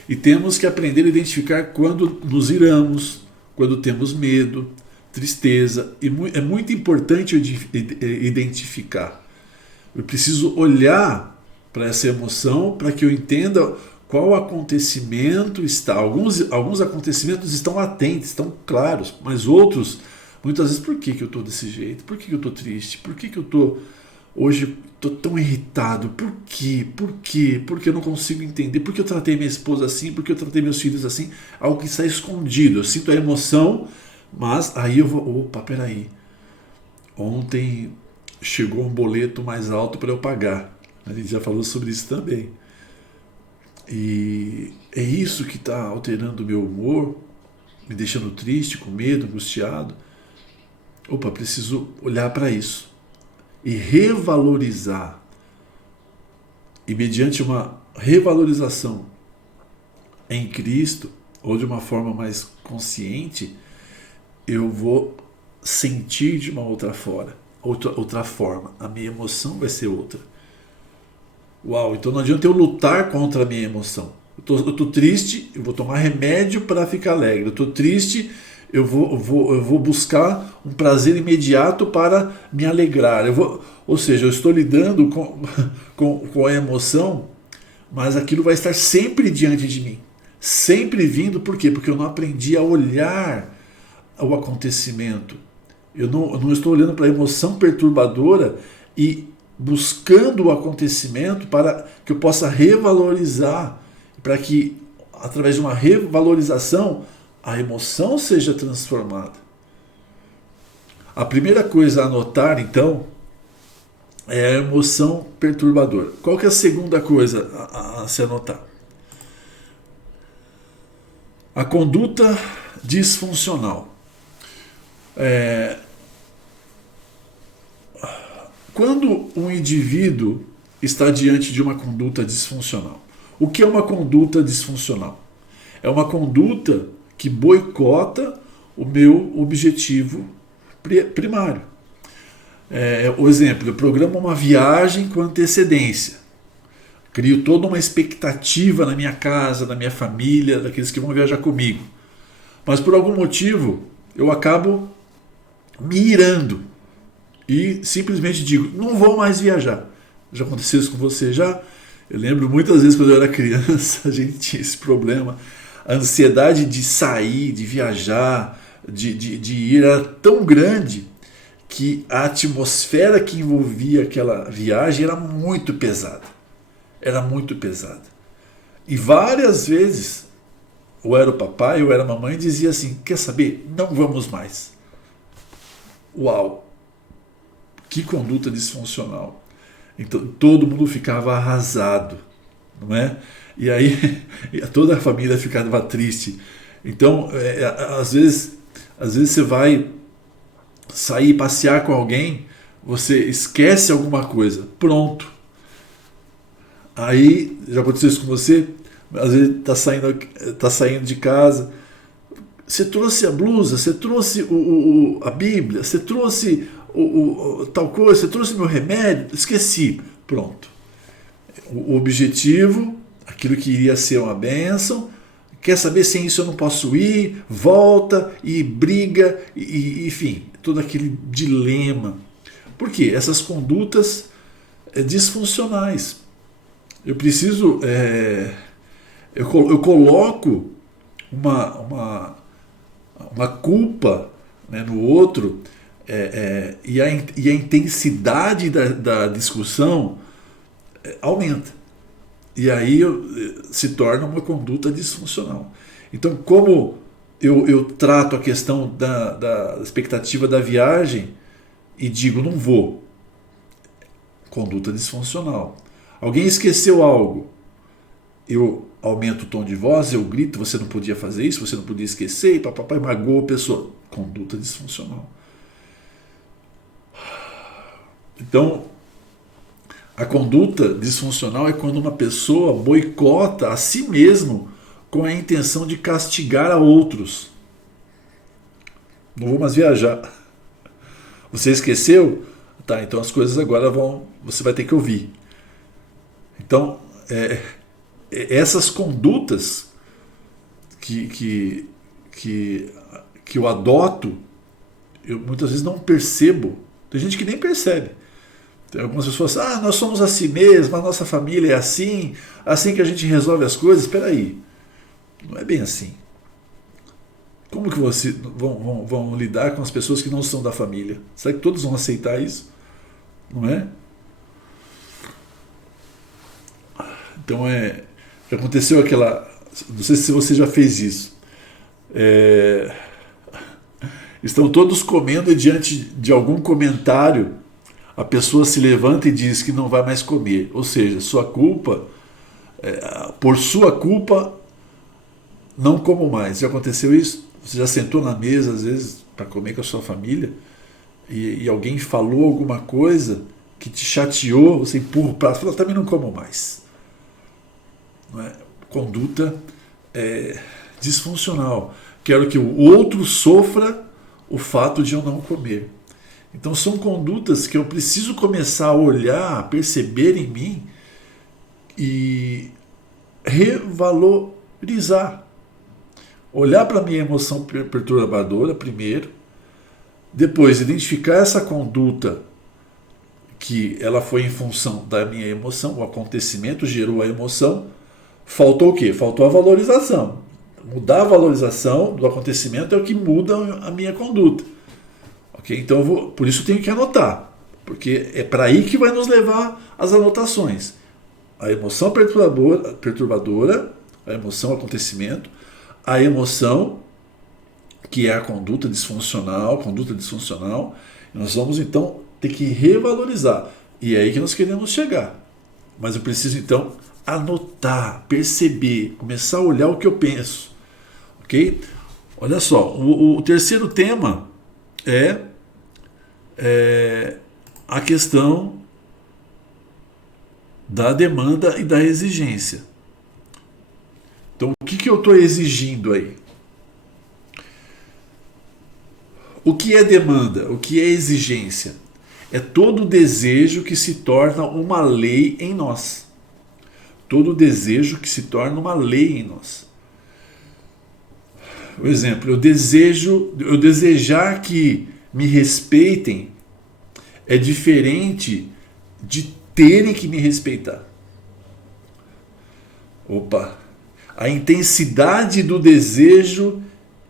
e temos que aprender a identificar quando nos iramos, quando temos medo, tristeza, e é muito importante eu identificar. Eu preciso olhar para essa emoção para que eu entenda qual acontecimento está. Alguns acontecimentos estão latentes, estão claros, mas outros, muitas vezes, por que eu estou desse jeito? Por que eu estou triste? Por que eu estou hoje tão irritado? Por quê? Por quê? Porque eu não consigo entender. Por que eu tratei minha esposa assim? Por que eu tratei meus filhos assim? Algo que está escondido. Eu sinto a emoção, mas aí eu vou, opa, peraí. Ontem chegou um boleto mais alto para eu pagar. A gente já falou sobre isso também. E é isso que está alterando o meu humor, me deixando triste, com medo, angustiado. Opa, preciso olhar para isso e revalorizar. E mediante uma revalorização em Cristo, ou de uma forma mais consciente, eu vou sentir de uma outra forma. A minha emoção vai ser outra. Uau, então não adianta eu lutar contra a minha emoção. Eu tô triste, eu vou tomar remédio para ficar alegre. Eu estou triste, eu vou buscar um prazer imediato para me alegrar. Ou seja, eu estou lidando com a emoção, mas aquilo vai estar sempre diante de mim. Sempre vindo, por quê? Porque eu não aprendi a olhar o acontecimento. Eu não estou olhando para a emoção perturbadora e buscando o acontecimento para que eu possa revalorizar, para que, através de uma revalorização, a emoção seja transformada. A primeira coisa a notar, então, é a emoção perturbadora. Qual que é a segunda coisa a se anotar? A conduta disfuncional. Quando um indivíduo está diante de uma conduta disfuncional, o que é uma conduta disfuncional? É uma conduta que boicota o meu objetivo primário. O exemplo, eu programo uma viagem com antecedência. Crio toda uma expectativa na minha casa, na minha família, daqueles que vão viajar comigo. Mas por algum motivo eu acabo me irando e simplesmente digo, não vou mais viajar. Já aconteceu isso com você já? Eu lembro muitas vezes quando eu era criança, a gente tinha esse problema. A ansiedade de sair, de viajar, de ir era tão grande que a atmosfera que envolvia aquela viagem era muito pesada. Era muito pesada. E várias vezes, ou era o papai ou era a mamãe, dizia assim, quer saber? Não vamos mais. Uau! Que conduta disfuncional. Então todo mundo ficava arrasado, não é? E aí toda a família ficava triste. Então, às vezes você vai sair passear com alguém, você esquece alguma coisa, pronto. Aí, já aconteceu isso com você? Às vezes tá saindo de casa, você trouxe a blusa, você trouxe a Bíblia, você trouxe tal coisa, você trouxe meu remédio, esqueci, pronto. O objetivo, aquilo que iria ser uma bênção, quer saber sem isso eu não posso ir, volta e briga, enfim, todo aquele dilema. Por quê? Essas condutas disfuncionais. Eu preciso, eu coloco uma culpa, né, no outro, e a intensidade da discussão aumenta. E aí se torna uma conduta disfuncional. Então, como eu trato a questão da expectativa da viagem e digo, não vou. Conduta disfuncional. Alguém esqueceu algo. Eu aumento o tom de voz, eu grito, você não podia fazer isso, você não podia esquecer, e papai magoa a pessoa. Conduta disfuncional. Então, a conduta disfuncional é quando uma pessoa boicota a si mesmo com a intenção de castigar a outros. Não vou mais viajar. Você esqueceu? Tá, então as coisas agora você vai ter que ouvir. Então, essas condutas que eu adoto, eu muitas vezes não percebo. Tem gente que nem percebe. Tem algumas pessoas falam, nós somos assim mesmo, a nossa família é assim que a gente resolve as coisas. Espera aí, não é bem assim. Como que vocês vão lidar com as pessoas que não são da família? Será que todos vão aceitar isso? Não é? Então aconteceu aquela... Não sei se você já fez isso. Estão todos comendo e diante de algum comentário a pessoa se levanta e diz que não vai mais comer. Ou seja, por sua culpa não como mais. Já aconteceu isso? Você já sentou na mesa às vezes para comer com a sua família e alguém falou alguma coisa que te chateou, você empurra o prato e fala, também não como mais. Não é? Conduta disfuncional. Quero que o outro sofra o fato de eu não comer. Então são condutas que eu preciso começar a olhar, a perceber em mim e revalorizar. Olhar para a minha emoção perturbadora primeiro, depois identificar essa conduta que ela foi em função da minha emoção, o acontecimento gerou a emoção, faltou o quê? Faltou a valorização. Mudar a valorização do acontecimento é o que muda a minha conduta. Okay? Então, por isso eu tenho que anotar, porque é para aí que vai nos levar as anotações. A emoção perturbadora, a emoção acontecimento, a emoção, que é a conduta disfuncional, nós vamos então ter que revalorizar. E é aí que nós queremos chegar. Mas eu preciso então anotar, perceber, começar a olhar o que eu penso. Ok? Olha só, o terceiro tema é a questão da demanda e da exigência. Então, o que eu estou exigindo aí? O que é demanda? O que é exigência? É todo desejo que se torna uma lei em nós. Todo desejo que se torna uma lei em nós. Por exemplo, eu desejar que me respeitem é diferente de terem que me respeitar. Opa! A intensidade do desejo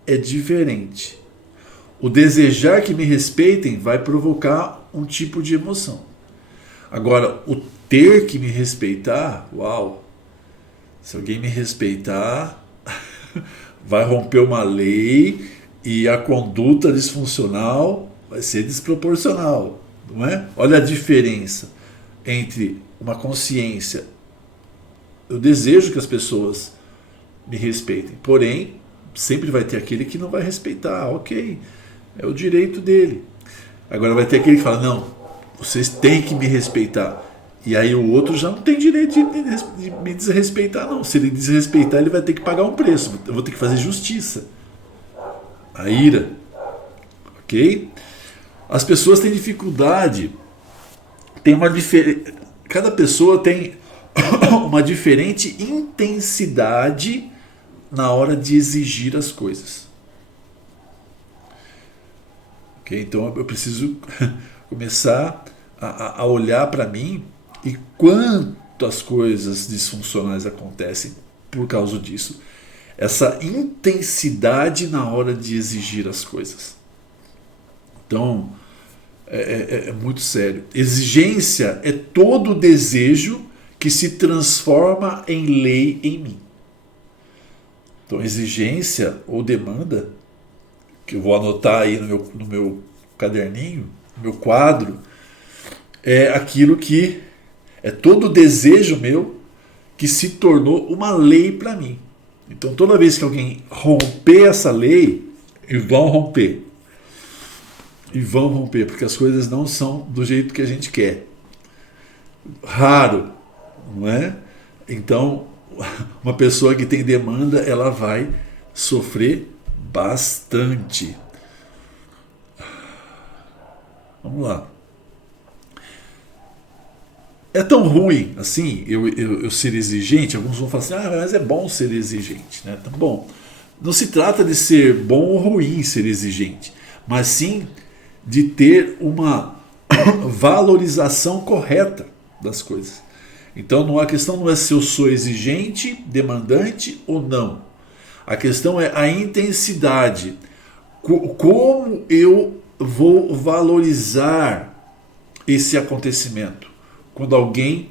é diferente. O desejar que me respeitem vai provocar um tipo de emoção. Agora, o ter que me respeitar, uau! Se alguém me respeitar, vai romper uma lei e a conduta disfuncional vai ser desproporcional, não é? Olha a diferença entre uma consciência. Eu desejo que as pessoas me respeitem, porém, sempre vai ter aquele que não vai respeitar, ok, é o direito dele. Agora vai ter aquele que fala, não, vocês têm que me respeitar. E aí o outro já não tem direito de me desrespeitar, não. Se ele desrespeitar, ele vai ter que pagar um preço. Eu vou ter que fazer justiça. A ira. Ok? As pessoas têm dificuldade. Cada pessoa tem uma diferente intensidade na hora de exigir as coisas. Ok? Então eu preciso começar a olhar para mim e quantas coisas disfuncionais acontecem por causa disso. essa intensidade na hora de exigir as coisas. Então, é muito sério. Exigência é todo desejo que se transforma em lei em mim. Então, exigência ou demanda, que eu vou anotar aí no meu caderninho, no meu quadro, é aquilo que é todo desejo meu que se tornou uma lei para mim. Então, toda vez que alguém romper essa lei, e vão romper, porque as coisas não são do jeito que a gente quer. Raro, não é? Então, uma pessoa que tem demanda, ela vai sofrer bastante. Vamos lá. É tão ruim assim eu ser exigente? Alguns vão falar assim, mas é bom ser exigente, né? Tá bom. Não se trata de ser bom ou ruim ser exigente, mas sim de ter uma valorização correta das coisas. Então a questão não é se eu sou exigente, demandante ou não. A questão é a intensidade. Como eu vou valorizar esse acontecimento? Quando alguém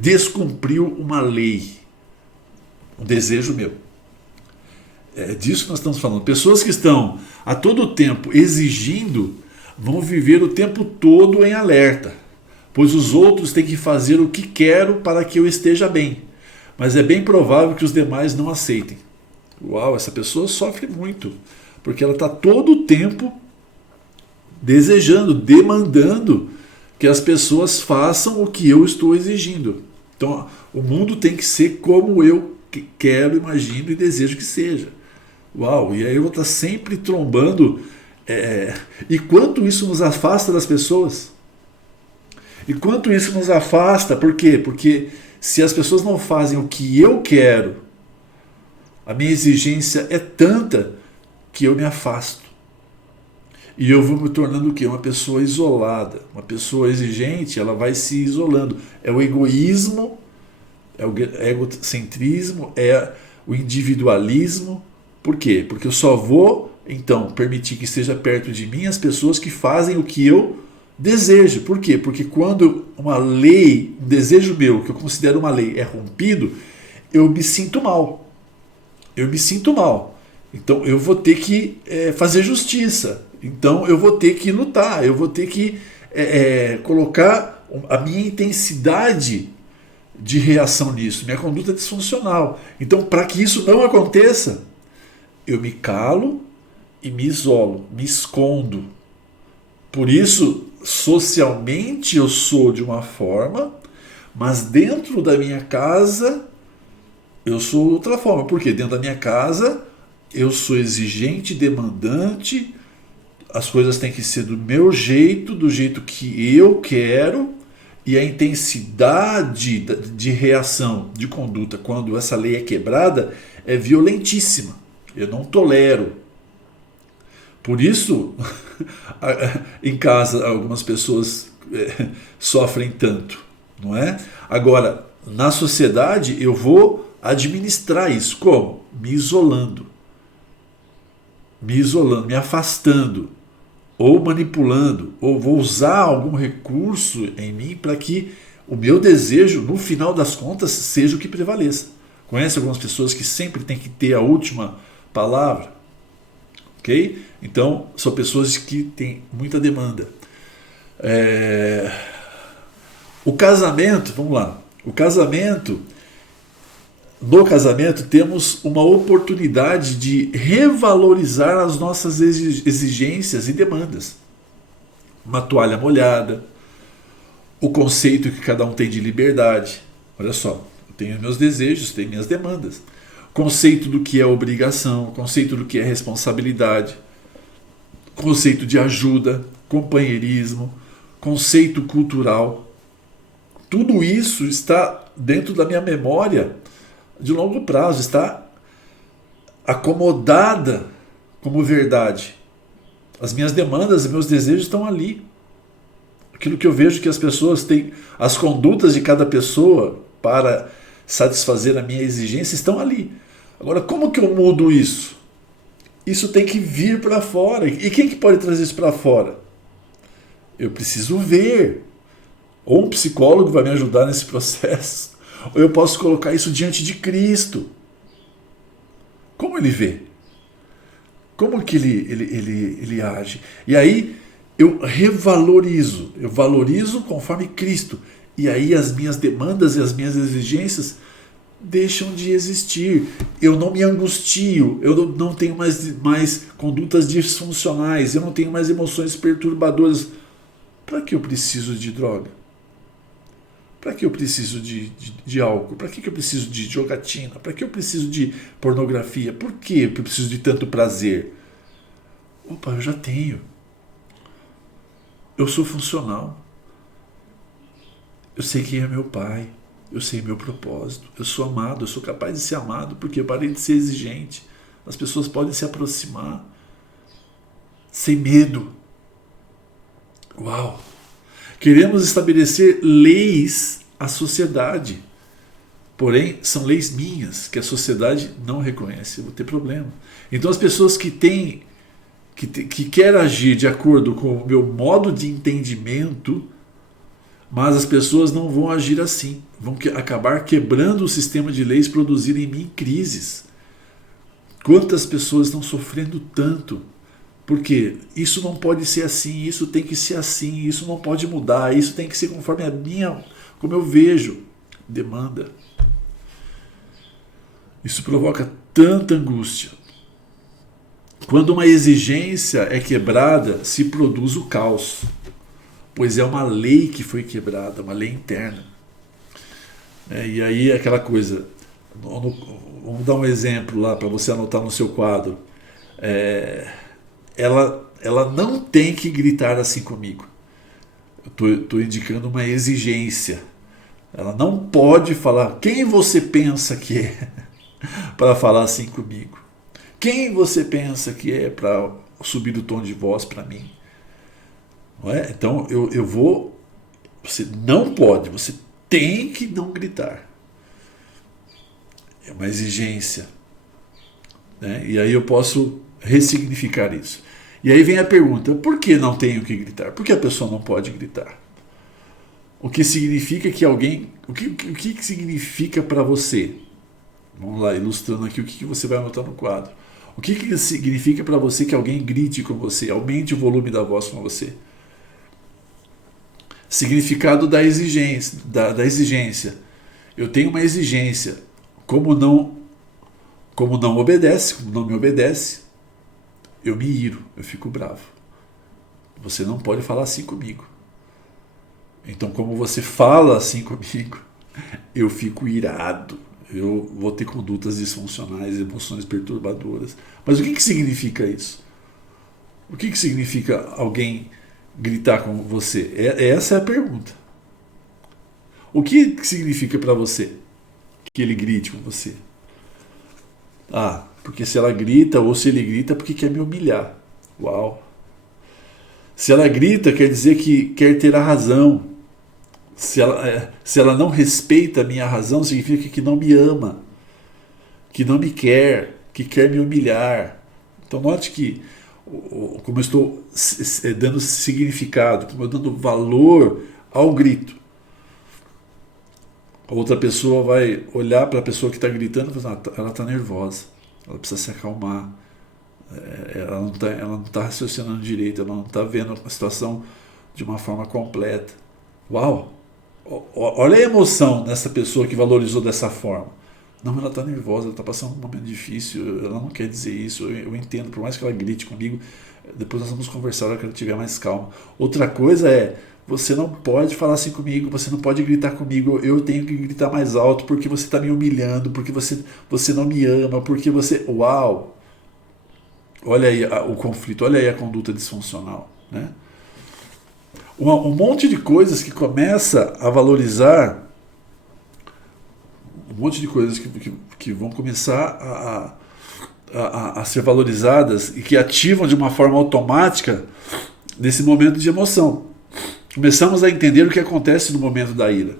descumpriu uma lei, um desejo meu. É disso que nós estamos falando. Pessoas que estão a todo tempo exigindo vão viver o tempo todo em alerta, pois os outros têm que fazer o que quero para que eu esteja bem. Mas é bem provável que os demais não aceitem. Uau, essa pessoa sofre muito, porque ela está todo o tempo desejando, demandando que as pessoas façam o que eu estou exigindo. Então, o mundo tem que ser como eu quero, imagino e desejo que seja. Uau, e aí eu vou estar sempre trombando. E quanto isso nos afasta das pessoas? E quanto isso nos afasta? Por quê? Porque se as pessoas não fazem o que eu quero, a minha exigência é tanta que eu me afasto. E eu vou me tornando o quê? Uma pessoa isolada. Uma pessoa exigente, ela vai se isolando. É o egoísmo, é o egocentrismo, é o individualismo. Por quê? Porque eu só vou, então, permitir que esteja perto de mim as pessoas que fazem o que eu desejo. Por quê? Porque quando uma lei, um desejo meu, que eu considero uma lei, é rompido, eu me sinto mal. Eu me sinto mal. Então eu vou ter que fazer justiça. Então eu vou ter que lutar. Eu vou ter que colocar a minha intensidade de reação nisso, minha conduta disfuncional. Então, para que isso não aconteça, eu me calo e me isolo, me escondo. Por isso, socialmente eu sou de uma forma, mas dentro da minha casa eu sou outra forma. Porque dentro da minha casa eu sou exigente, demandante, as coisas têm que ser do meu jeito, do jeito que eu quero, e a intensidade de reação, de conduta, quando essa lei é quebrada, é violentíssima. Eu não tolero. Por isso, em casa, algumas pessoas sofrem tanto, não é? Agora, na sociedade, eu vou administrar isso. Como? Me isolando, me afastando, ou manipulando, ou vou usar algum recurso em mim para que o meu desejo, no final das contas, seja o que prevaleça. Conhece algumas pessoas que sempre tem que ter a última palavra? Ok? Então, são pessoas que têm muita demanda. O casamento, vamos lá. No casamento temos uma oportunidade de revalorizar as nossas exigências e demandas. Uma toalha molhada, o conceito que cada um tem de liberdade. Olha só, eu tenho meus desejos, tenho minhas demandas. Conceito do que é obrigação, conceito do que é responsabilidade, conceito de ajuda, companheirismo, conceito cultural. Tudo isso está dentro da minha memória de longo prazo, está acomodada como verdade. As minhas demandas e meus desejos estão ali. Aquilo que eu vejo que as pessoas têm, as condutas de cada pessoa para satisfazer a minha exigência estão ali. Agora, como que eu mudo isso? Isso tem que vir para fora. E quem que pode trazer isso para fora? Eu preciso ver. Ou um psicólogo vai me ajudar nesse processo. Ou eu posso colocar isso diante de Cristo. Como ele vê? Como que ele age? E aí eu revalorizo. Eu valorizo conforme Cristo. E aí as minhas demandas e as minhas exigências deixam de existir. Eu não me angustio. Eu não tenho mais condutas disfuncionais. Eu não tenho mais emoções perturbadoras. Para que eu preciso de droga? Para que eu preciso de álcool? Para que eu preciso de jogatina? Para que eu preciso de pornografia? Por que eu preciso de tanto prazer? Opa, eu já tenho. Eu sou funcional. Eu sei quem é meu pai. Eu sei meu propósito. Eu sou amado. Eu sou capaz de ser amado porque eu parei de ser exigente. As pessoas podem se aproximar sem medo. Uau! Queremos estabelecer leis à sociedade. Porém, são leis minhas, que a sociedade não reconhece. Eu vou ter problema. Então as pessoas que querem agir de acordo com o meu modo de entendimento, mas as pessoas não vão agir assim. Vão acabar quebrando o sistema de leis, produzindo em mim crises. Quantas pessoas estão sofrendo tanto? Porque isso não pode ser assim, isso tem que ser assim, isso não pode mudar, isso tem que ser conforme como eu vejo. Demanda. Isso provoca tanta angústia. Quando uma exigência é quebrada, se produz o caos. Pois é uma lei que foi quebrada, uma lei interna. E aí aquela coisa, vamos dar um exemplo lá para você anotar no seu quadro. Ela não tem que gritar assim comigo. Eu estou indicando uma exigência. Ela não pode falar, quem você pensa que é para falar assim comigo? Quem você pensa que é para subir o tom de voz para mim? Não é? Então eu vou... Você não pode, você tem que não gritar. É uma exigência. Né? E aí eu posso ressignificar isso. E aí vem a pergunta, por que não tenho que gritar? Por que a pessoa não pode gritar? O que significa que alguém... O que significa para você? Vamos lá, ilustrando aqui o que você vai anotar no quadro. O que significa para você que alguém grite com você, aumente o volume da voz com você? Significado da exigência. Da exigência. Eu tenho uma exigência. Como não obedece, como não me obedece, eu me iro, eu fico bravo. Você não pode falar assim comigo. Então, como você fala assim comigo, eu fico irado. Eu vou ter condutas disfuncionais, emoções perturbadoras. Mas o que significa isso? O que significa alguém gritar com você? Essa é a pergunta. O que significa para você que ele grite com você? Porque se ela grita ou se ele grita, porque quer me humilhar. Uau! Se ela grita, quer dizer que quer ter a razão. Se ela não respeita a minha razão, significa que não me ama, que não me quer, que quer me humilhar. Então note que como eu estou dando significado, como eu estou dando valor ao grito. A outra pessoa vai olhar para a pessoa que está gritando e falar, ela está nervosa, ela precisa se acalmar, ela não está raciocinando direito, ela não está vendo a situação de uma forma completa. Uau! Olha a emoção nessa pessoa que valorizou dessa forma. Não, ela está nervosa, ela está passando um momento difícil, ela não quer dizer isso, eu entendo, por mais que ela grite comigo, depois nós vamos conversar na hora que ela estiver mais calma. Outra coisa é, você não pode falar assim comigo, você não pode gritar comigo, eu tenho que gritar mais alto porque você está me humilhando, porque você não me ama, porque você... Uau! Olha aí o conflito, olha aí a conduta disfuncional, né? Um monte de coisas que começa a valorizar, um monte de coisas que vão começar a ser valorizadas e que ativam de uma forma automática nesse momento de emoção. Começamos a entender o que acontece no momento da ira.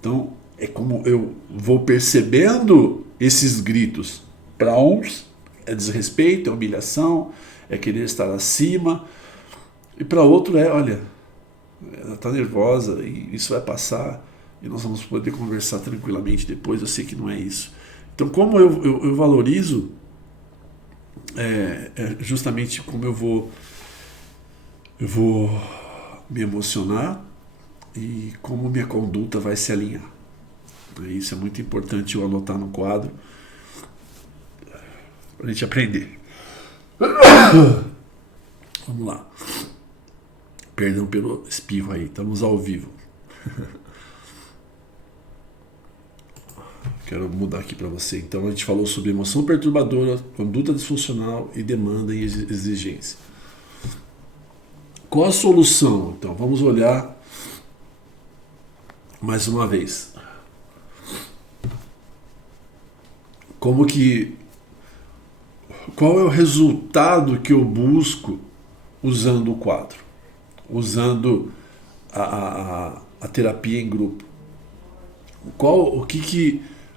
Então, É como eu vou percebendo esses gritos. Para uns é desrespeito, é humilhação, é querer estar acima. E para outro olha, ela está nervosa e isso vai passar e nós vamos poder conversar tranquilamente depois. Eu sei que não é isso. Então, como eu valorizo, justamente como eu vou me emocionar e como minha conduta vai se alinhar. Isso é muito importante eu anotar no quadro para a gente aprender. Vamos lá. Perdão pelo espirro aí, estamos ao vivo. Quero mudar aqui para você. Então a gente falou sobre emoção perturbadora, conduta disfuncional e demanda e exigência. Qual a solução? Então vamos olhar mais uma vez. Qual é o resultado que eu busco usando o quadro? Usando a terapia em grupo.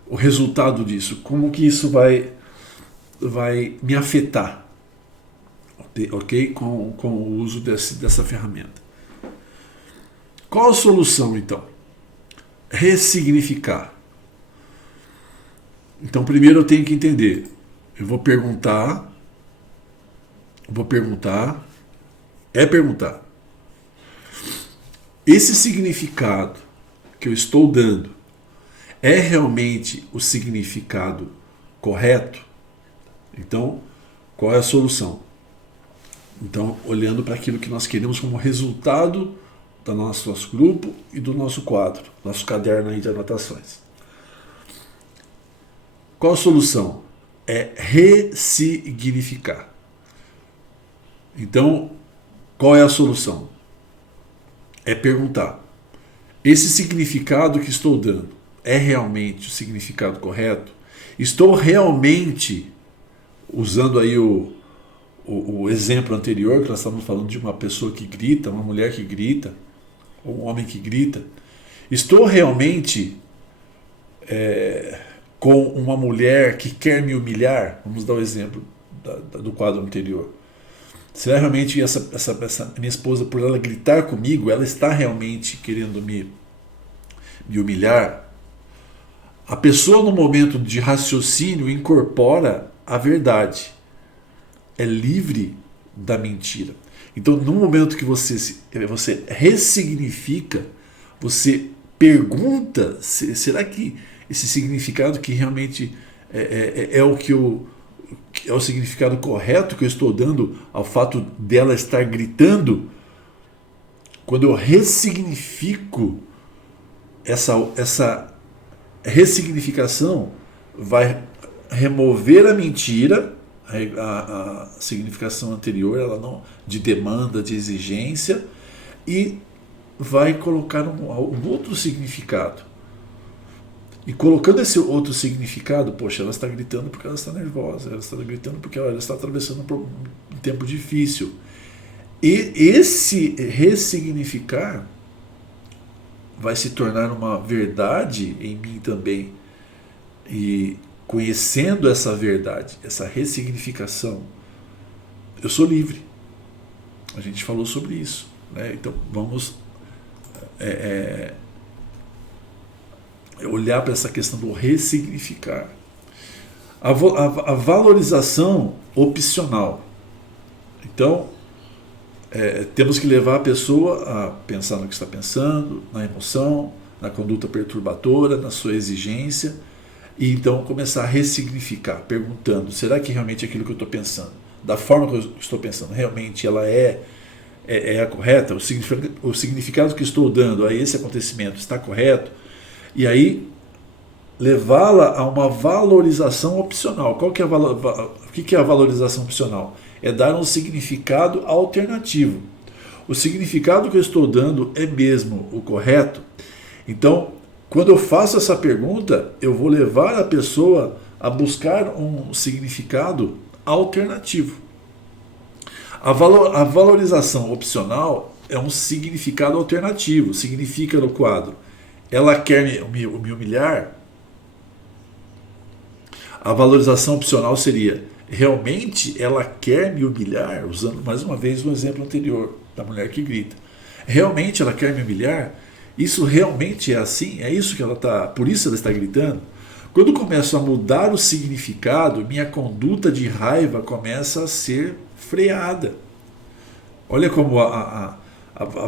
O resultado disso? Como que isso vai me afetar? Ok? Com o uso dessa ferramenta. Qual a solução, então? Ressignificar. Então, primeiro eu tenho que entender. Eu vou perguntar. Perguntar. Esse significado que eu estou dando é realmente o significado correto? Então, qual é a solução? Então, olhando para aquilo que nós queremos como resultado do nosso grupo e do nosso quadro, nosso caderno aí de anotações. Qual a solução? É ressignificar. Então, qual é a solução? É perguntar. Esse significado que estou dando é realmente o significado correto? Estou realmente, usando aí o exemplo anterior, que nós estávamos falando de uma pessoa que grita, uma mulher que grita, ou um homem que grita, estou realmente com uma mulher que quer me humilhar? Vamos dar o exemplo do quadro anterior. Será realmente essa minha esposa, por ela gritar comigo, ela está realmente querendo me humilhar? A pessoa, no momento de raciocínio, incorpora a verdade. É livre da mentira. Então, no momento que você ressignifica, você pergunta, será que esse significado que realmente é o significado correto que eu estou dando ao fato dela estar gritando? Quando eu ressignifico, essa ressignificação vai remover a mentira, a significação anterior, ela não, de demanda, de exigência, e vai colocar um outro significado. E colocando esse outro significado, poxa, ela está gritando porque ela está nervosa, ela está gritando porque ela está atravessando por um tempo difícil. E esse ressignificar vai se tornar uma verdade em mim também. E conhecendo essa verdade, essa ressignificação, eu sou livre. A gente falou sobre isso, né? Então vamos olhar para essa questão do ressignificar. A valorização opcional. Então, temos que levar a pessoa a pensar no que está pensando, na emoção, na conduta perturbadora, na sua exigência, e então começar a ressignificar, perguntando, será que realmente aquilo que eu estou pensando, da forma que eu estou pensando, realmente ela é a correta? O significado que estou dando a esse acontecimento está correto? E aí levá-la a uma valorização opcional. O que é a valorização opcional? É dar um significado alternativo. O significado que eu estou dando é mesmo o correto? Então, quando eu faço essa pergunta, eu vou levar a pessoa a buscar um significado alternativo. A valorização opcional é um significado alternativo. Significa no quadro: ela quer me humilhar, a valorização opcional seria: realmente ela quer me humilhar? Usando mais uma vez o exemplo anterior da mulher que grita. Realmente ela quer me humilhar? Isso realmente é assim? É isso que ela está, por isso ela está gritando? Quando começo a mudar o significado, minha conduta de raiva começa a ser freada. Olha como a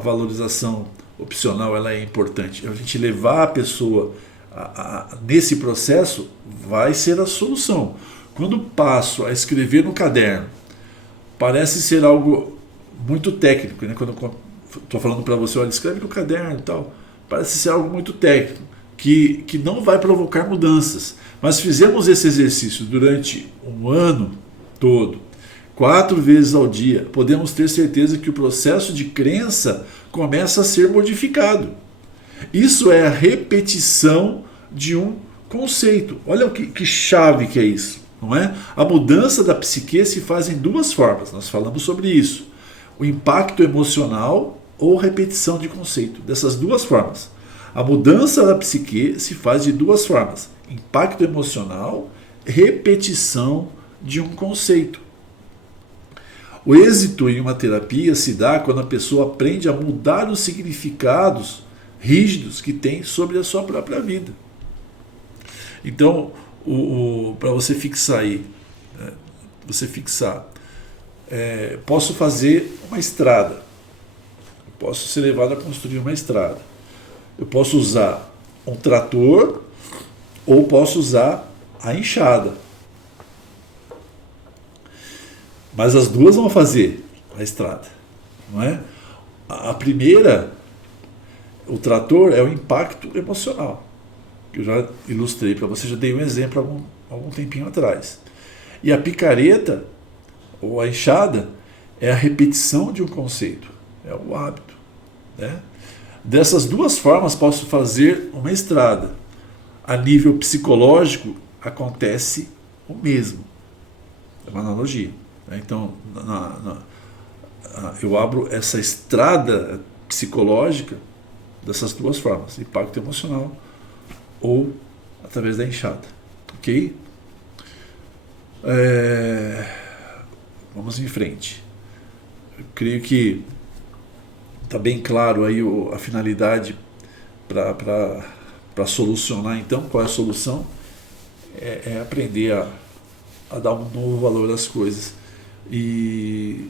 valorização opcional ela é importante. A gente levar a pessoa nesse processo vai ser a solução. Quando passo a escrever no caderno, parece ser algo muito técnico, né? Quando estou falando para você, olha, escreve no caderno e tal, parece ser algo muito técnico, que não vai provocar mudanças. Mas fizemos esse exercício durante um ano todo, 4 vezes ao dia, podemos ter certeza que o processo de crença começa a ser modificado. Isso é a repetição de um conceito. Olha que chave que é isso, não é? A mudança da psique se faz em 2 formas, nós falamos sobre isso. O impacto emocional ou repetição de conceito, dessas 2 formas. A mudança da psique se faz de 2 formas: impacto emocional, repetição de um conceito. O êxito em uma terapia se dá quando a pessoa aprende a mudar os significados rígidos que tem sobre a sua própria vida. Então, para você fixar aí, né, posso fazer uma estrada, posso ser levado a construir uma estrada. Eu posso usar um trator ou posso usar a enxada. Mas as 2 vão fazer a estrada, não é? A primeira, o trator, é o impacto emocional, que eu já ilustrei para você, já dei um exemplo algum tempinho atrás. E a picareta, ou a enxada, é a repetição de um conceito, é o hábito, né? Dessas 2 formas posso fazer uma estrada. A nível psicológico acontece o mesmo. É uma analogia. Então, eu abro essa estrada psicológica dessas 2 formas: impacto emocional ou através da enxada. Ok? Vamos em frente. Eu creio que está bem claro aí a finalidade para solucionar. Então, qual é a solução? É aprender a dar um novo valor às coisas e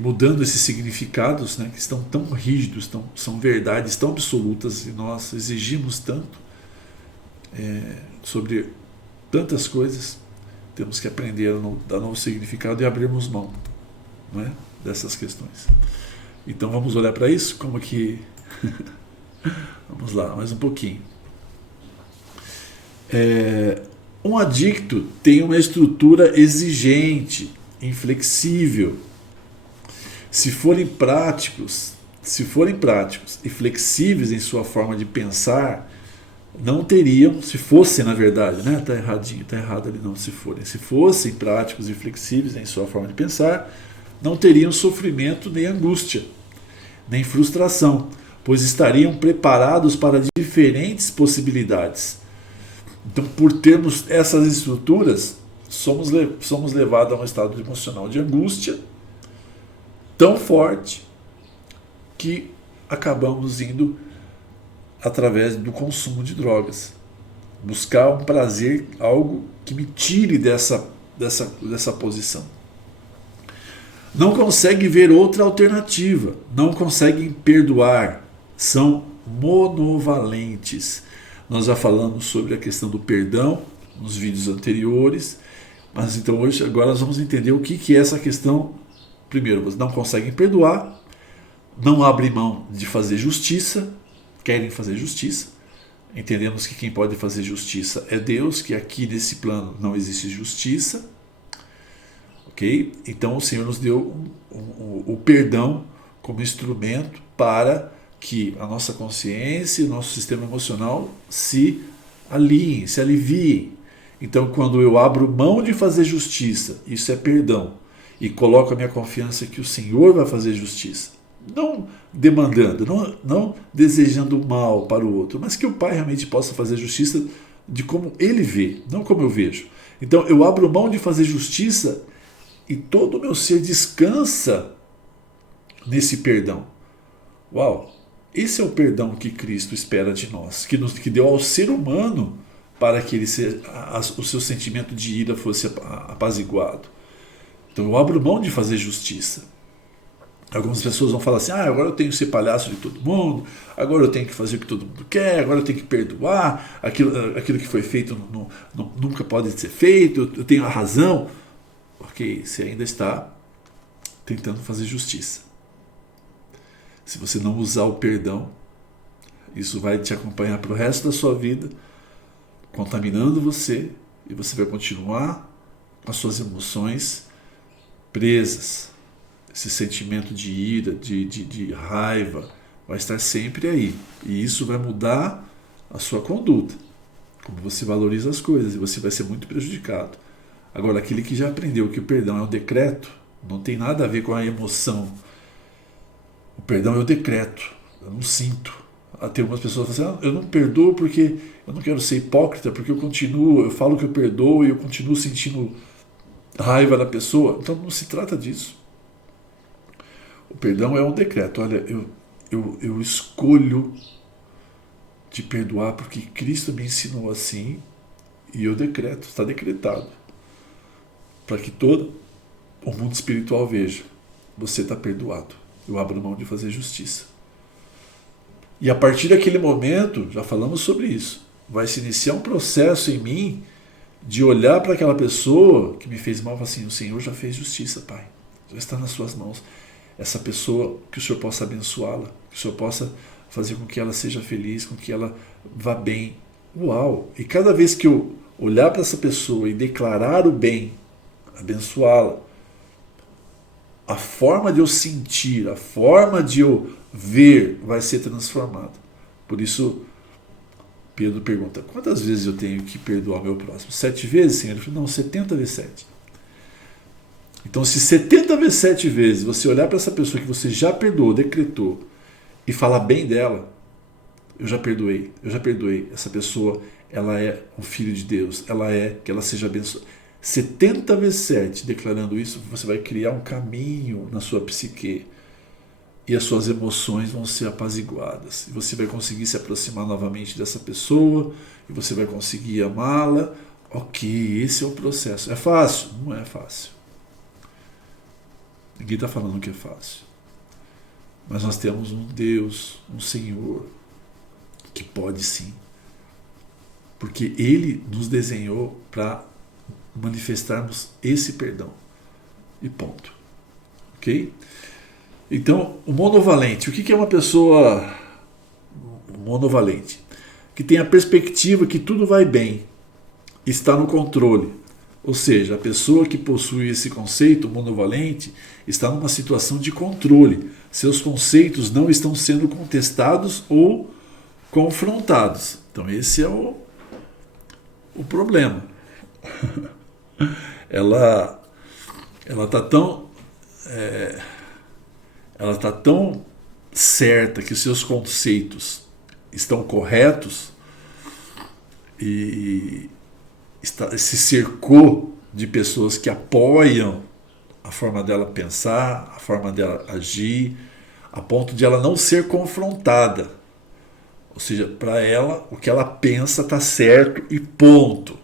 mudando esses significados, né, que estão tão rígidos, são verdades tão absolutas, e nós exigimos tanto sobre tantas coisas. Temos que aprender a dar novo significado e abrirmos mão, não é, dessas questões. Então vamos olhar para isso, como que vamos lá, mais um pouquinho. Um adicto tem uma estrutura exigente, inflexível. Se forem práticos e flexíveis em sua forma de pensar, não teriam, se fossem, na verdade, né? Está errado ali, não, se fossem práticos e flexíveis em sua forma de pensar, não teriam sofrimento nem angústia, nem frustração, pois estariam preparados para diferentes possibilidades. Então, por termos essas estruturas, somos levados a um estado emocional de angústia tão forte que acabamos indo através do consumo de drogas. Buscar um prazer, algo que me tire dessa posição. Não conseguem ver outra alternativa, não conseguem perdoar, são monovalentes. Nós já falamos sobre a questão do perdão nos vídeos anteriores, mas então agora nós vamos entender o que é essa questão. Primeiro, vocês não conseguem perdoar, não abrem mão de fazer justiça, querem fazer justiça. Entendemos que quem pode fazer justiça é Deus, que aqui nesse plano não existe justiça. Ok? Então o Senhor nos deu o perdão como instrumento para que a nossa consciência e o nosso sistema emocional se alinhem, se aliviem. Então, quando eu abro mão de fazer justiça, isso é perdão, e coloco a minha confiança que o Senhor vai fazer justiça. não demandando, não desejando mal para o outro, mas que o Pai realmente possa fazer justiça de como Ele vê, não como eu vejo. Então eu abro mão de fazer justiça e todo o meu ser descansa nesse perdão. Uau! Esse é o perdão que Cristo espera de nós, que deu ao ser humano para que o seu sentimento de ira fosse apaziguado. Então eu abro mão de fazer justiça. Algumas pessoas vão falar assim, agora eu tenho que ser palhaço de todo mundo, agora eu tenho que fazer o que todo mundo quer, agora eu tenho que perdoar, aquilo que foi feito nunca pode ser feito, eu tenho a razão. Ok, você ainda está tentando fazer justiça. Se você não usar o perdão, isso vai te acompanhar para o resto da sua vida, contaminando você, e você vai continuar com as suas emoções presas. Esse sentimento de ira, de raiva, vai estar sempre aí. E isso vai mudar a sua conduta, como você valoriza as coisas, e você vai ser muito prejudicado. Agora, aquele que já aprendeu que o perdão é um decreto, não tem nada a ver com a emoção. O perdão é o decreto, eu não sinto. Tem algumas pessoas que falam assim, eu não perdoo porque eu não quero ser hipócrita, porque eu falo que eu perdoo e eu continuo sentindo raiva da pessoa. Então não se trata disso. O perdão é um decreto. Olha, eu escolho te perdoar porque Cristo me ensinou assim e eu decreto, está decretado. Para que todo o mundo espiritual veja, você está perdoado. Eu abro mão de fazer justiça. E a partir daquele momento, já falamos sobre isso, vai se iniciar um processo em mim de olhar para aquela pessoa que me fez mal e falar assim, o Senhor já fez justiça, Pai. Já está nas suas mãos. Essa pessoa, que o Senhor possa abençoá-la, que o Senhor possa fazer com que ela seja feliz, com que ela vá bem. Uau! E cada vez que eu olhar para essa pessoa e declarar o bem, abençoá-la, a forma de eu sentir, a forma de eu ver vai ser transformada. Por isso, Pedro pergunta, quantas vezes eu tenho que perdoar o meu próximo? 7 vezes, Senhor? Ele falou, não, 70 vezes 7. Então, se 70 vezes 7 vezes você olhar para essa pessoa que você já perdoou, decretou, e falar bem dela, eu já perdoei, essa pessoa, ela é um filho de Deus, que ela seja abençoada. 70 vezes 7, declarando isso, você vai criar um caminho na sua psique, e as suas emoções vão ser apaziguadas, e você vai conseguir se aproximar novamente dessa pessoa, e você vai conseguir amá-la. Ok, esse é o processo. É fácil? Não é fácil. Ninguém está falando que é fácil. Mas nós temos um Deus, um Senhor, que pode sim. Porque Ele nos desenhou para manifestarmos esse perdão. E ponto. Ok? Então, o monovalente. O que é uma pessoa monovalente? Que tem a perspectiva que tudo vai bem, está no controle. Ou seja, a pessoa que possui esse conceito monovalente está numa situação de controle. Seus conceitos não estão sendo contestados ou confrontados. Então esse é o problema. Ela está tão certa que os seus conceitos estão corretos e se cercou de pessoas que apoiam a forma dela pensar, a forma dela agir, a ponto de ela não ser confrontada. Ou seja, para ela, o que ela pensa está certo e ponto.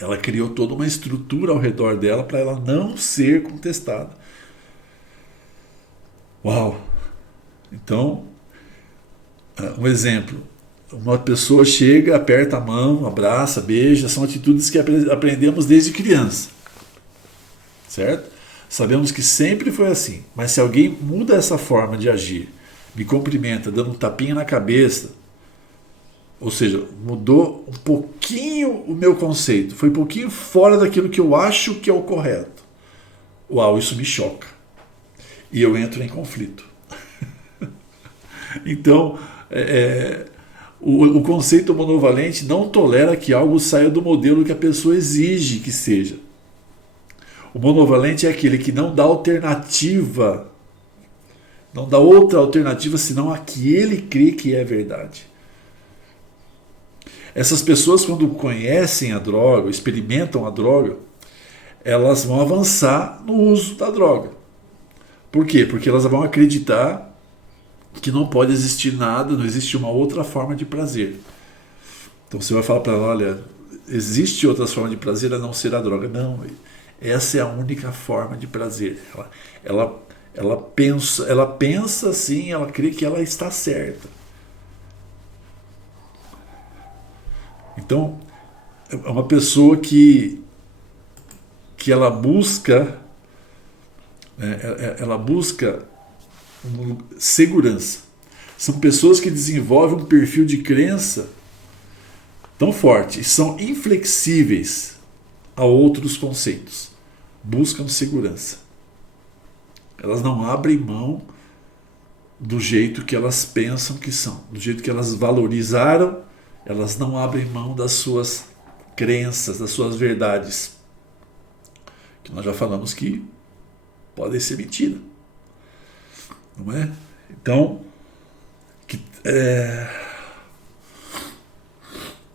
Ela criou toda uma estrutura ao redor dela para ela não ser contestada. Uau! Então, um exemplo. Uma pessoa chega, aperta a mão, abraça, beija, são atitudes que aprendemos desde criança. Certo? Sabemos que sempre foi assim. Mas se alguém muda essa forma de agir, me cumprimenta, dando um tapinha na cabeça, ou seja, mudou um pouquinho o meu conceito, foi um pouquinho fora daquilo que eu acho que é o correto. Uau, isso me choca. E eu entro em conflito. Então, o conceito monovalente não tolera que algo saia do modelo que a pessoa exige que seja. O monovalente é aquele que não dá alternativa Não dá outra alternativa senão a que ele crê que é verdade. Essas pessoas, quando conhecem a droga, experimentam a droga, elas vão avançar no uso da droga. Por quê? Porque elas vão acreditar que não pode existir nada, não existe uma outra forma de prazer. Então você vai falar para ela, olha, existe outras formas de prazer a não ser a droga. Não, essa é a única forma de prazer. Ela pensa assim, ela crê que ela está certa. Então, é uma pessoa que ela busca segurança. São pessoas que desenvolvem um perfil de crença tão forte e são inflexíveis a outros conceitos. Buscam segurança. Elas não abrem mão do jeito que elas pensam que são, do jeito que elas valorizaram, elas não abrem mão das suas crenças, das suas verdades, que nós já falamos que podem ser mentira, não é? Então,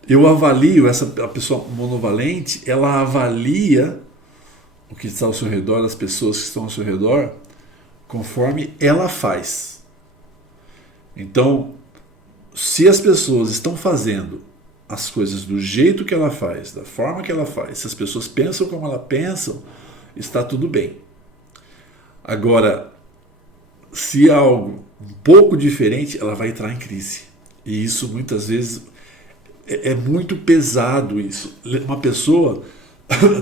eu avalio a pessoa monovalente, ela avalia o que está ao seu redor, as pessoas que estão ao seu redor, conforme ela faz. Então, se as pessoas estão fazendo as coisas do jeito que ela faz, da forma que ela faz, se as pessoas pensam como ela pensam, está tudo bem. Agora, se há algo um pouco diferente, ela vai entrar em crise. E isso muitas vezes é muito pesado isso. Uma pessoa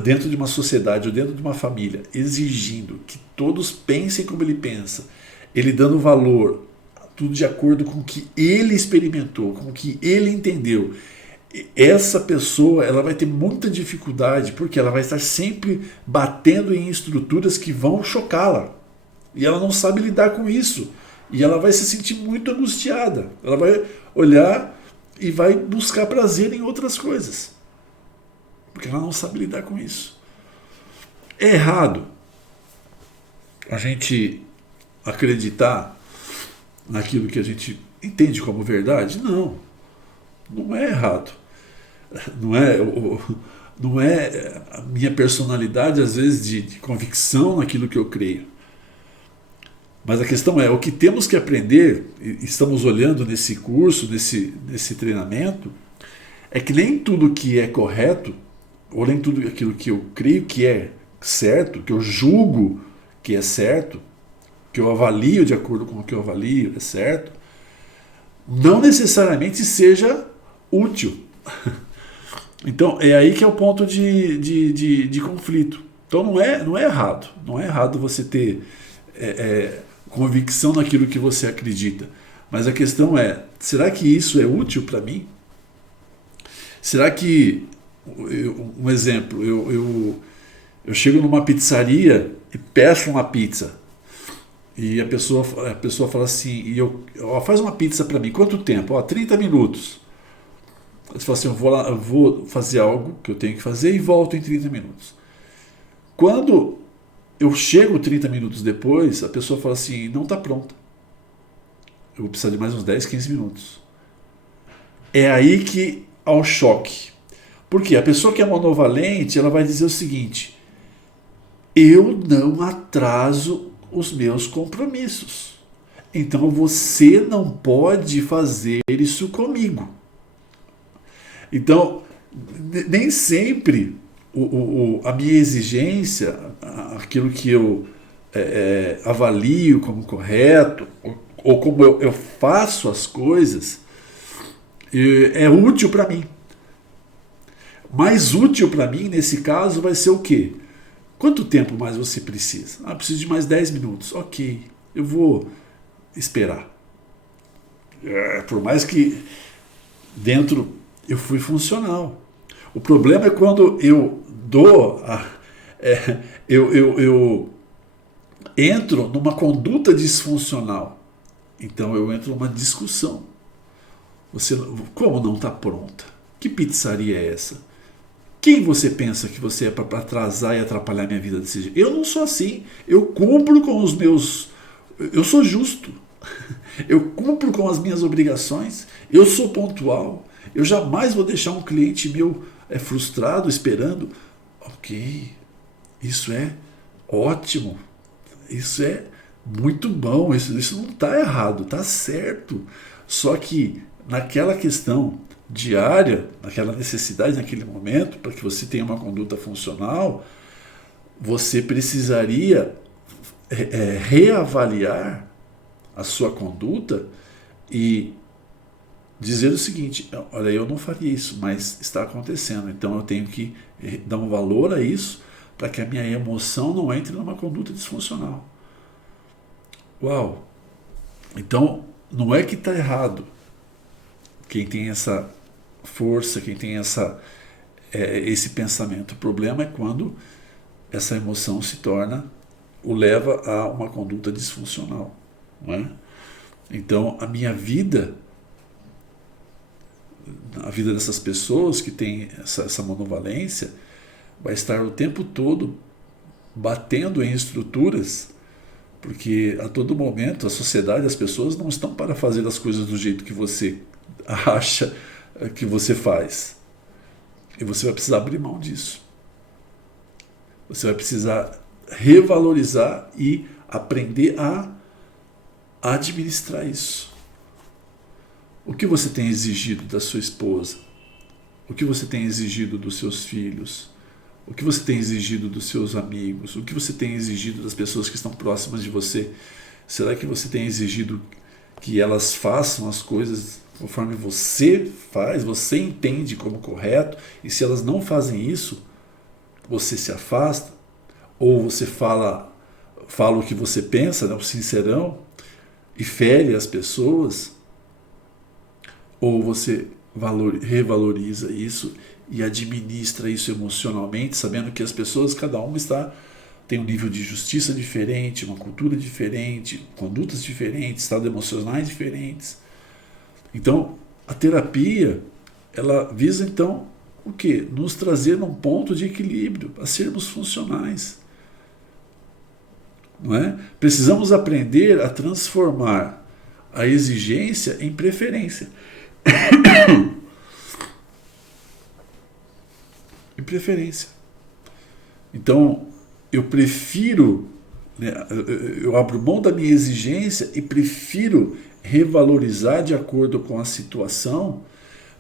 dentro de uma sociedade ou dentro de uma família exigindo que todos pensem como ele pensa, ele dando valor, tudo de acordo com o que ele experimentou, com o que ele entendeu. Essa pessoa ela vai ter muita dificuldade porque ela vai estar sempre batendo em estruturas que vão chocá-la. E ela não sabe lidar com isso. E ela vai se sentir muito angustiada. Ela vai olhar e vai buscar prazer em outras coisas. Porque ela não sabe lidar com isso. É errado a gente acreditar naquilo que a gente entende como verdade? Não. Não é errado. Não é a minha personalidade, às vezes, de convicção naquilo que eu creio. Mas a questão é, o que temos que aprender, e estamos olhando nesse curso, nesse treinamento, é que nem tudo que é correto, ou nem tudo aquilo que eu creio que é certo, que eu julgo que é certo, que eu avalio de acordo com o que eu avalio é certo, não necessariamente seja útil. Então é aí que é o ponto de conflito. Então não é errado. Não é errado você ter convicção naquilo que você acredita. Mas a questão é, será que isso é útil para mim? Será que, um exemplo, eu chego numa pizzaria e peço uma pizza. E a pessoa fala assim, faz uma pizza para mim, quanto tempo? 30 minutos. Você fala assim, eu vou fazer algo que eu tenho que fazer e volto em 30 minutos. Quando eu chego 30 minutos depois, a pessoa fala assim, não está pronta. Eu vou precisar de mais uns 10, 15 minutos. É aí que há um choque. Porque a pessoa que é monovalente, ela vai dizer o seguinte, eu não atraso os meus compromissos. Então você não pode fazer isso comigo. Então, nem sempre a minha exigência, aquilo que eu avalio como correto, ou como eu faço as coisas, é útil para mim. Mais útil para mim, nesse caso, vai ser o quê? Quanto tempo mais você precisa? Preciso de mais 10 minutos. Ok, eu vou esperar. Por mais que dentro eu fui funcional. O problema é quando eu eu entro numa conduta disfuncional. Então eu entro numa discussão. Como não está pronta? Que pizzaria é essa? Quem você pensa que você é para atrasar e atrapalhar minha vida desse jeito? Eu não sou assim. Eu cumpro com os meus Eu sou justo, eu cumpro com as minhas obrigações, eu sou pontual, eu jamais vou deixar um cliente meu frustrado, esperando. Ok, isso é ótimo, isso é muito bom, isso não está errado, está certo. Só que naquela questão diária, naquela necessidade, naquele momento, para que você tenha uma conduta funcional, você precisaria reavaliar a sua conduta e dizer o seguinte: olha, eu não faria isso, mas está acontecendo, então eu tenho que dar um valor a isso para que a minha emoção não entre numa conduta disfuncional. Uau! Então, não é que está errado quem tem essa força, quem tem esse pensamento. O problema é quando essa emoção se torna, o leva a uma conduta disfuncional. Não é? Então, a minha vida, a vida dessas pessoas que têm essa monovalência, vai estar o tempo todo batendo em estruturas, porque a todo momento a sociedade, as pessoas não estão para fazer as coisas do jeito que você acha que você faz. E você vai precisar abrir mão disso. Você vai precisar revalorizar e aprender a administrar isso. O que você tem exigido da sua esposa? O que você tem exigido dos seus filhos? O que você tem exigido dos seus amigos? O que você tem exigido das pessoas que estão próximas de você? Será que você tem exigido que elas façam as coisas conforme você faz, você entende como correto, e se elas não fazem isso, você se afasta? Ou você fala o que você pensa, né, o sincerão, e fere as pessoas? Ou você revaloriza isso e administra isso emocionalmente, sabendo que as pessoas, cada uma tem um nível de justiça diferente, uma cultura diferente, condutas diferentes, estados emocionais diferentes. Então, a terapia, ela visa então o quê? Nos trazer num ponto de equilíbrio, a sermos funcionais. Não é? Precisamos aprender a transformar a exigência em preferência. Em preferência. Então, eu prefiro, né, eu abro mão da minha exigência e prefiro revalorizar de acordo com a situação,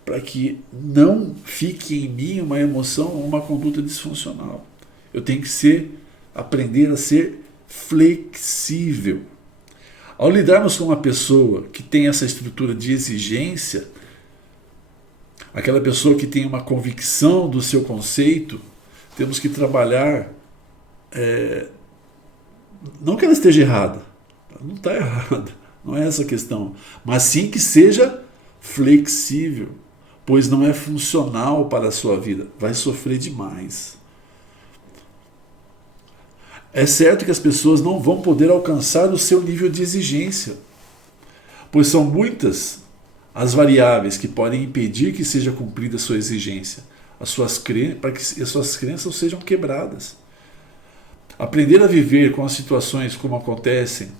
para que não fique em mim uma emoção ou uma conduta disfuncional. Eu tenho que aprender a ser flexível. Ao lidarmos com uma pessoa que tem essa estrutura de exigência, aquela pessoa que tem uma convicção do seu conceito, temos que trabalhar, não que ela esteja errada, ela não está errada, não é essa a questão, mas sim que seja flexível, pois não é funcional para a sua vida, vai sofrer demais. É certo que as pessoas não vão poder alcançar o seu nível de exigência, pois são muitas as variáveis que podem impedir que seja cumprida a sua exigência, para que as suas crenças sejam quebradas. Aprender a viver com as situações como acontecem,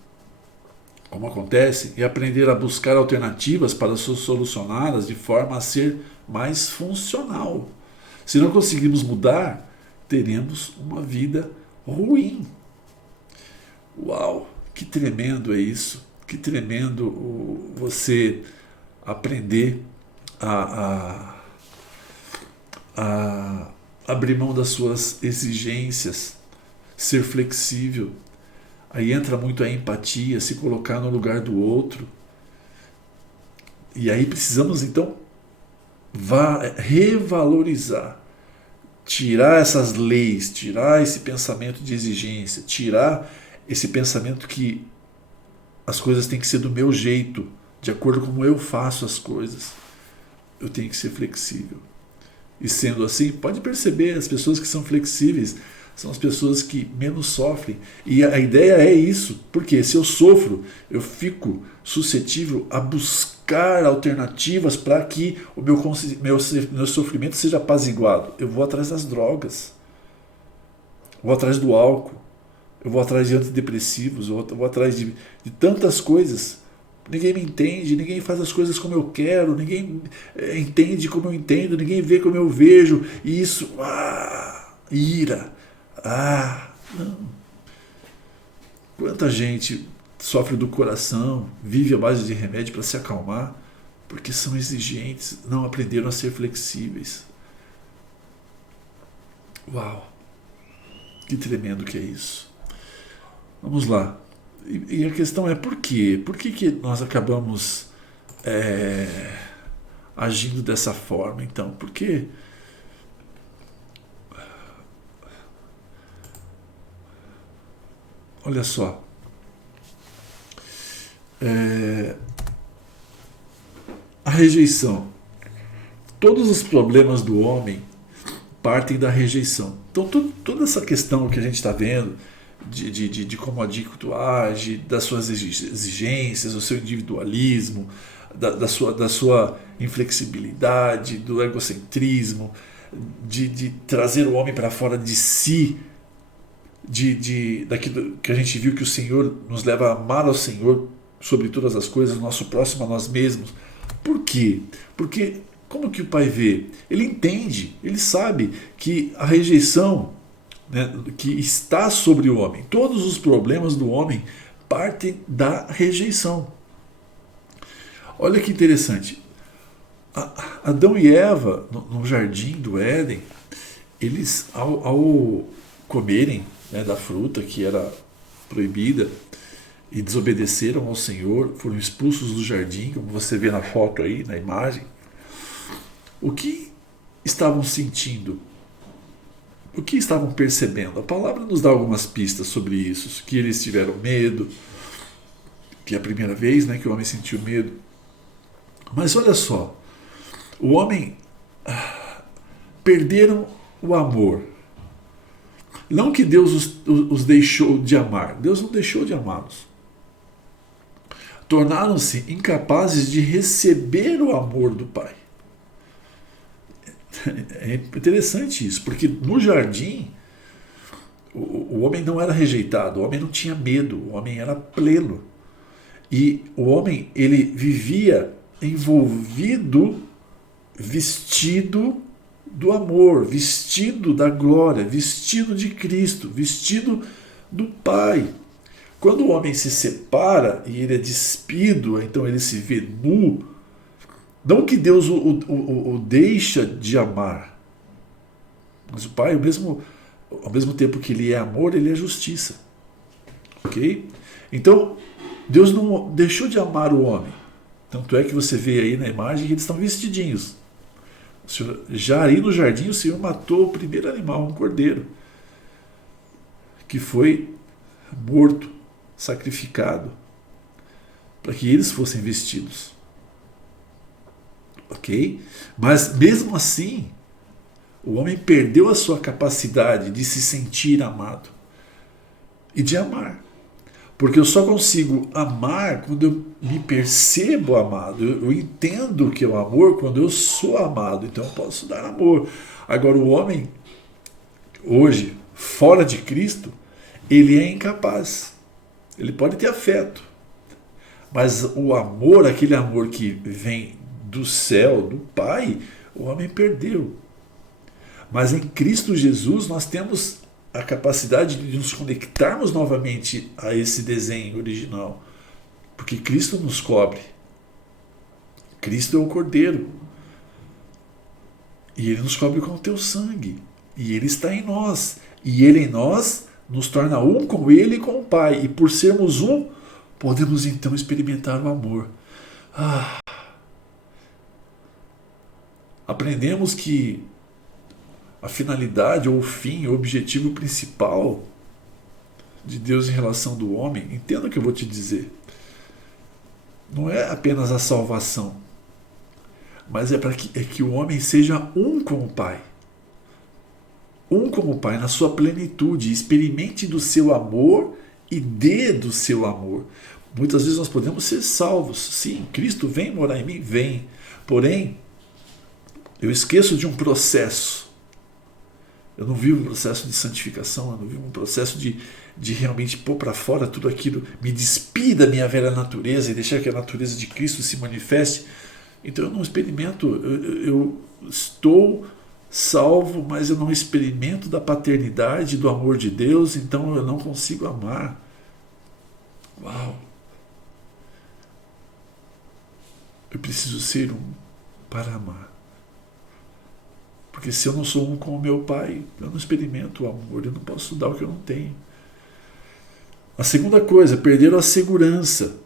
e aprender a buscar alternativas para solucioná-las de forma a ser mais funcional. Se não conseguirmos mudar, teremos uma vida ruim. Uau, que tremendo é isso, que tremendo você aprender a abrir mão das suas exigências, ser flexível. Aí entra muito a empatia, se colocar no lugar do outro. E aí precisamos então revalorizar, tirar essas leis, tirar esse pensamento de exigência, tirar esse pensamento que as coisas têm que ser do meu jeito, de acordo com como eu faço as coisas. Eu tenho que ser flexível. E sendo assim, pode perceber, as pessoas que são flexíveis são as pessoas que menos sofrem. E a ideia é isso, porque se eu sofro, eu fico suscetível a buscar alternativas para que o meu sofrimento seja apaziguado. Eu vou atrás das drogas, vou atrás do álcool, eu vou atrás de antidepressivos, eu vou atrás de tantas coisas. Ninguém me entende, ninguém faz as coisas como eu quero, ninguém entende como eu entendo, ninguém vê como eu vejo. E isso, ira. Não. Quanta gente sofre do coração, vive à base de remédio para se acalmar, porque são exigentes, não aprenderam a ser flexíveis. Uau! Que tremendo que é isso. Vamos lá. E a questão é por quê? Por que nós acabamos agindo dessa forma, então? Por quê? Olha só. A rejeição. Todos os problemas do homem partem da rejeição. Então, toda essa questão que a gente está vendo, de como o adicto age, das suas exigências, do seu individualismo, da sua inflexibilidade, do egocentrismo, de trazer o homem para fora de si, daquilo que a gente viu que o Senhor nos leva a amar ao Senhor sobre todas as coisas, o nosso próximo a nós mesmos. Por quê? Porque como que o Pai vê? Ele entende, ele sabe que a rejeição, né, que está sobre o homem, todos os problemas do homem partem da rejeição. Olha que interessante. Adão e Eva, no jardim do Éden, eles, ao comerem, né, da fruta que era proibida e desobedeceram ao Senhor, foram expulsos do jardim, como você vê na foto aí, na imagem. O que estavam sentindo? O que estavam percebendo? A palavra nos dá algumas pistas sobre isso, que eles tiveram medo, que é a primeira vez, né, que o homem sentiu medo. Mas olha só, o homem perderam o amor. Não que Deus os deixou de amar, Deus não deixou de amá-los. Tornaram-se incapazes de receber o amor do Pai. É interessante isso, porque no jardim o homem não era rejeitado, o homem não tinha medo, o homem era pleno. E o homem, ele vivia envolvido, vestido do amor, vestido da glória, vestido de Cristo, vestido do Pai. Quando o homem se separa e ele é despido, então ele se vê nu, não que Deus o deixa de amar, mas o Pai, ao mesmo tempo que ele é amor, ele é justiça. Ok? Então, Deus não deixou de amar o homem. Tanto é que você vê aí na imagem que eles estão vestidinhos. Já aí no jardim o Senhor matou o primeiro animal, um cordeiro, que foi morto, sacrificado, para que eles fossem vestidos. Ok? Mas mesmo assim, o homem perdeu a sua capacidade de se sentir amado e de amar. Porque eu só consigo amar quando eu me percebo amado. Eu entendo que é o amor quando eu sou amado. Então eu posso dar amor. Agora o homem, hoje, fora de Cristo, ele é incapaz. Ele pode ter afeto. Mas o amor, aquele amor que vem do céu, do Pai, o homem perdeu. Mas em Cristo Jesus nós temos a capacidade de nos conectarmos novamente a esse desenho original, porque Cristo nos cobre. Cristo é o Cordeiro e Ele nos cobre com o teu sangue, e Ele está em nós, e Ele em nós nos torna um com Ele e com o Pai, e por sermos um, podemos então experimentar o amor. Aprendemos que a finalidade, ou o fim, o objetivo principal de Deus em relação do homem, entenda o que eu vou te dizer, não é apenas a salvação, mas é para que o homem seja um com o Pai. Um com o Pai na sua plenitude, experimente do seu amor e dê do seu amor. Muitas vezes nós podemos ser salvos, sim, Cristo vem morar em mim, vem, porém, eu esqueço de um processo. Eu não vivo um processo de santificação, eu não vivo um processo de realmente pôr para fora tudo aquilo, me despir da minha velha natureza e deixar que a natureza de Cristo se manifeste. Então eu não experimento, eu estou salvo, mas eu não experimento da paternidade, do amor de Deus, então eu não consigo amar. Uau! Eu preciso ser um para amar. Porque se eu não sou um com o meu Pai, eu não experimento o amor, eu não posso dar o que eu não tenho. A segunda coisa, perderam a segurança.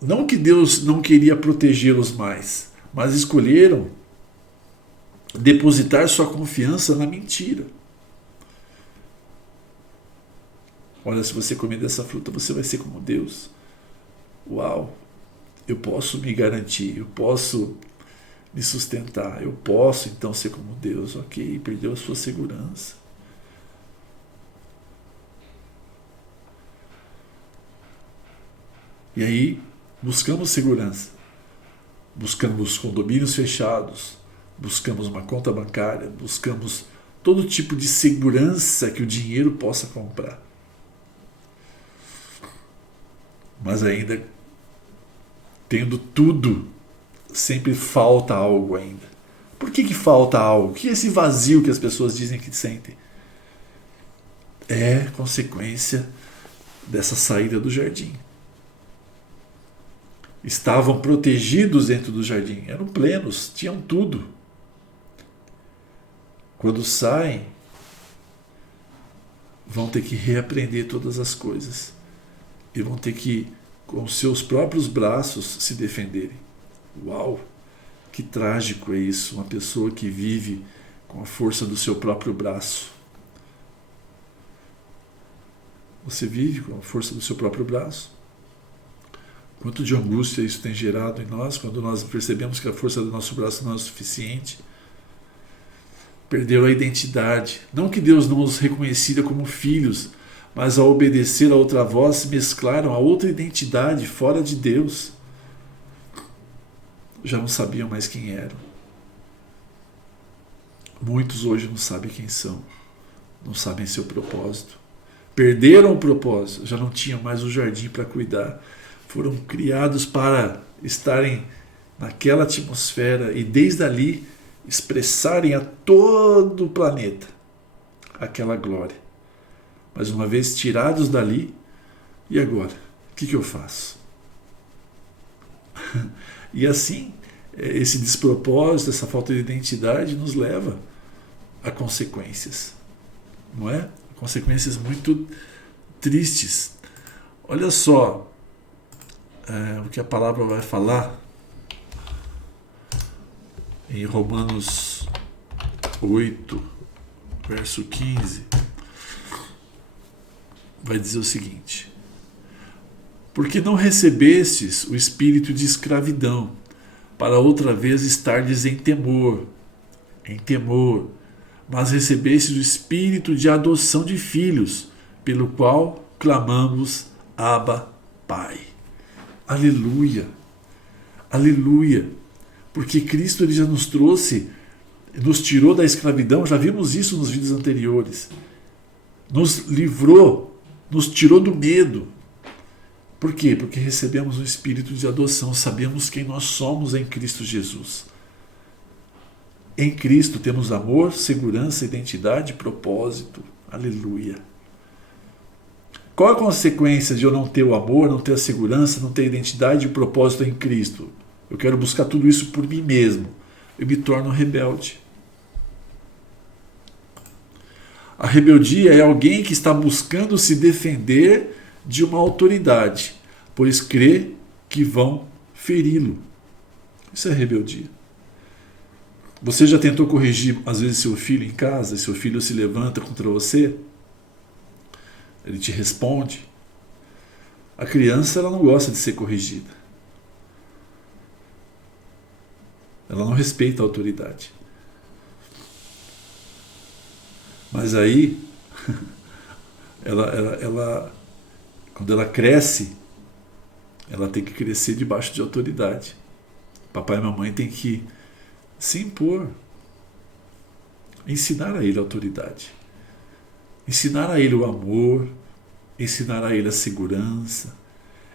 Não que Deus não queria protegê-los mais, mas escolheram depositar sua confiança na mentira. Olha, se você comer dessa fruta, você vai ser como Deus. Uau! Eu posso me garantir, eu posso me sustentar, eu posso então ser como Deus. Ok, perdeu a sua segurança. E aí, buscamos segurança. Buscamos condomínios fechados, buscamos uma conta bancária, buscamos todo tipo de segurança que o dinheiro possa comprar. Mas ainda, tendo tudo, sempre falta algo ainda. Por que falta algo? O que é esse vazio que as pessoas dizem que sentem? É consequência dessa saída do jardim. Estavam protegidos dentro do jardim, eram plenos, tinham tudo. Quando saem, vão ter que reaprender todas as coisas e vão ter que, com seus próprios braços, se defenderem. Uau! Que trágico é isso, uma pessoa que vive com a força do seu próprio braço. Você vive com a força do seu próprio braço? Quanto de angústia isso tem gerado em nós, quando nós percebemos que a força do nosso braço não é suficiente. Perdeu a identidade. Não que Deus não os reconhecera como filhos, mas ao obedecer a outra voz, se mesclaram a outra identidade fora de Deus. Já não sabiam mais quem eram. Muitos hoje não sabem quem são, não sabem seu propósito. Perderam o propósito, já não tinham mais o jardim para cuidar. Foram criados para estarem naquela atmosfera e desde ali expressarem a todo o planeta aquela glória. Mas uma vez tirados dali, e agora? O que eu faço? E assim, esse despropósito, essa falta de identidade nos leva a consequências, não é? Consequências muito tristes. Olha só o que a palavra vai falar em Romanos 8, verso 15. Vai dizer o seguinte: porque não recebestes o espírito de escravidão, para outra vez estardes em temor, mas recebestes o espírito de adoção de filhos, pelo qual clamamos, Abba, Pai. Aleluia, aleluia, porque Cristo ele já nos trouxe, nos tirou da escravidão, já vimos isso nos vídeos anteriores, nos livrou, nos tirou do medo. Por quê? Porque recebemos um espírito de adoção, sabemos quem nós somos em Cristo Jesus. Em Cristo temos amor, segurança, identidade, propósito. Aleluia. Qual a consequência de eu não ter o amor, não ter a segurança, não ter a identidade e o propósito em Cristo? Eu quero buscar tudo isso por mim mesmo. Eu me torno rebelde. A rebeldia é alguém que está buscando se defender de uma autoridade, pois crê que vão feri-lo. Isso é rebeldia. Você já tentou corrigir, às vezes, seu filho em casa, e seu filho se levanta contra você? Ele te responde. A criança, ela não gosta de ser corrigida. Ela não respeita a autoridade. Mas aí, ela quando ela cresce, ela tem que crescer debaixo de autoridade. Papai e mamãe têm que se impor, ensinar a ele a autoridade. Ensinar a ele o amor, ensinar a ele a segurança,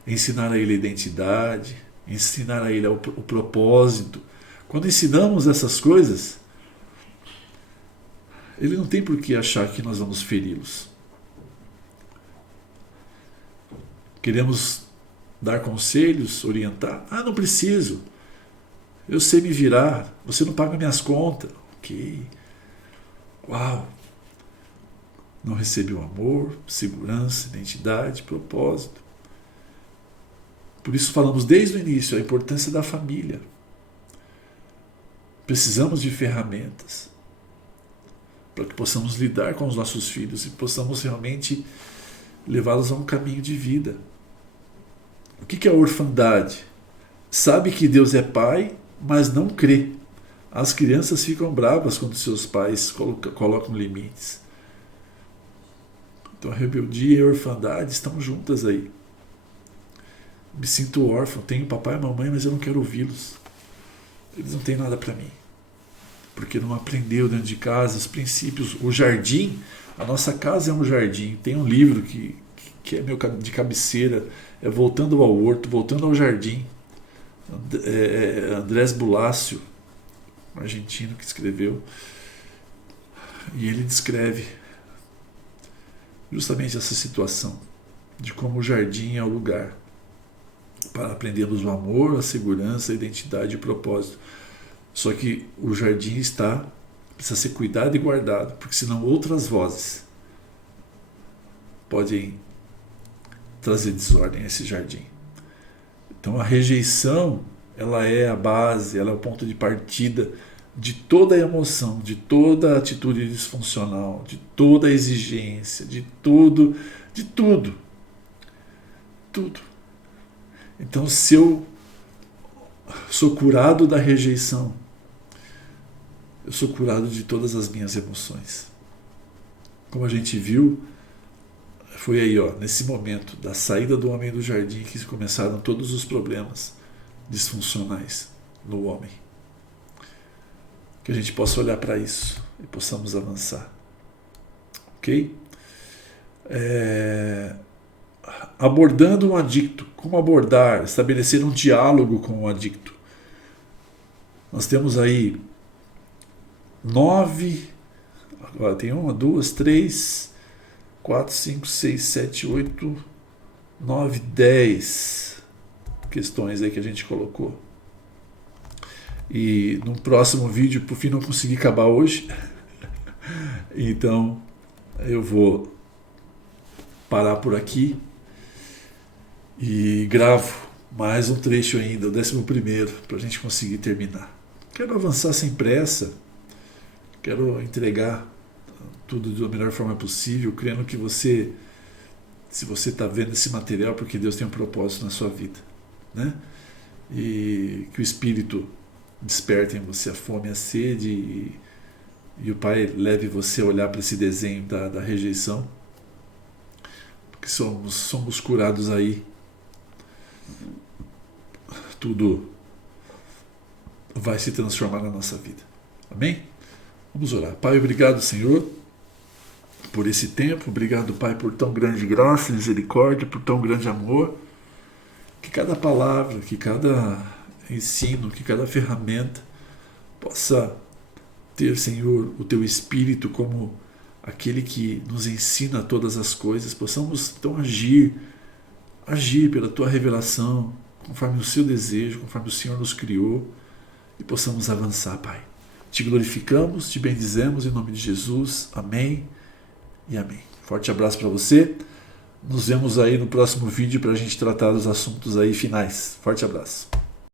ensinar a ele a identidade, ensinar a ele o propósito. Quando ensinamos essas coisas, ele não tem por que achar que nós vamos feri-los. Queremos dar conselhos, orientar. Ah, não preciso. Eu sei me virar. Você não paga minhas contas. Ok. Uau. Não recebeu amor, segurança, identidade, propósito. Por isso falamos desde o início a importância da família. Precisamos de ferramentas para que possamos lidar com os nossos filhos e possamos realmente levá-los a um caminho de vida. O que é a orfandade? Sabe que Deus é pai, mas não crê. As crianças ficam bravas quando seus pais colocam limites. Então a rebeldia e a orfandade estão juntas aí. Me sinto órfão, tenho papai e mamãe, mas eu não quero ouvi-los. Eles não têm nada para mim. Porque não aprendeu dentro de casa os princípios. O jardim, a nossa casa é um jardim. Tem um livro que é meu de cabeceira, é Voltando ao Horto, Voltando ao Jardim. Andrés Bulácio, um argentino que escreveu. E ele descreve justamente essa situação de como o jardim é o lugar para aprendermos o amor, a segurança, a identidade e o propósito. Só que o jardim precisa ser cuidado e guardado, porque senão outras vozes podem trazer desordem a esse jardim. Então a rejeição, ela é a base, ela é o ponto de partida de toda a emoção, de toda a atitude disfuncional, de toda a exigência, de tudo. Então, se eu sou curado da rejeição, eu sou curado de todas as minhas emoções. Como a gente viu, foi aí, nesse momento da saída do homem do jardim que começaram todos os problemas disfuncionais no homem. Que a gente possa olhar para isso e possamos avançar. Ok? Abordando um adicto. Como abordar? Estabelecer um diálogo com o adicto. Nós temos aí 9, agora tem 1, 2, 3, 4, 5, 6, 7, 8, 9, 10 questões aí que a gente colocou. E no próximo vídeo, por fim, não consegui acabar hoje. Então, eu vou parar por aqui e gravo mais um trecho ainda, o 11º, para a gente conseguir terminar. Quero avançar sem pressa, quero entregar tudo da melhor forma possível, crendo que você, se você está vendo esse material, porque Deus tem um propósito na sua vida, né? E que o Espírito desperte em você a fome e a sede e o Pai leve você a olhar para esse desenho da rejeição, porque somos curados aí. Tudo vai se transformar na nossa vida. Amém? Vamos orar. Pai, obrigado, Senhor, por esse tempo. Obrigado, Pai, por tão grande graça e misericórdia, por tão grande amor. Que cada palavra, que cada ensino, que cada ferramenta possa ter, Senhor, o Teu Espírito como aquele que nos ensina todas as coisas. Possamos então agir pela Tua revelação, conforme o Seu desejo, conforme o Senhor nos criou, e possamos avançar, Pai. Te glorificamos, te bendizemos em nome de Jesus. Amém e amém. Forte abraço para você. Nos vemos aí no próximo vídeo para a gente tratar dos assuntos aí finais. Forte abraço.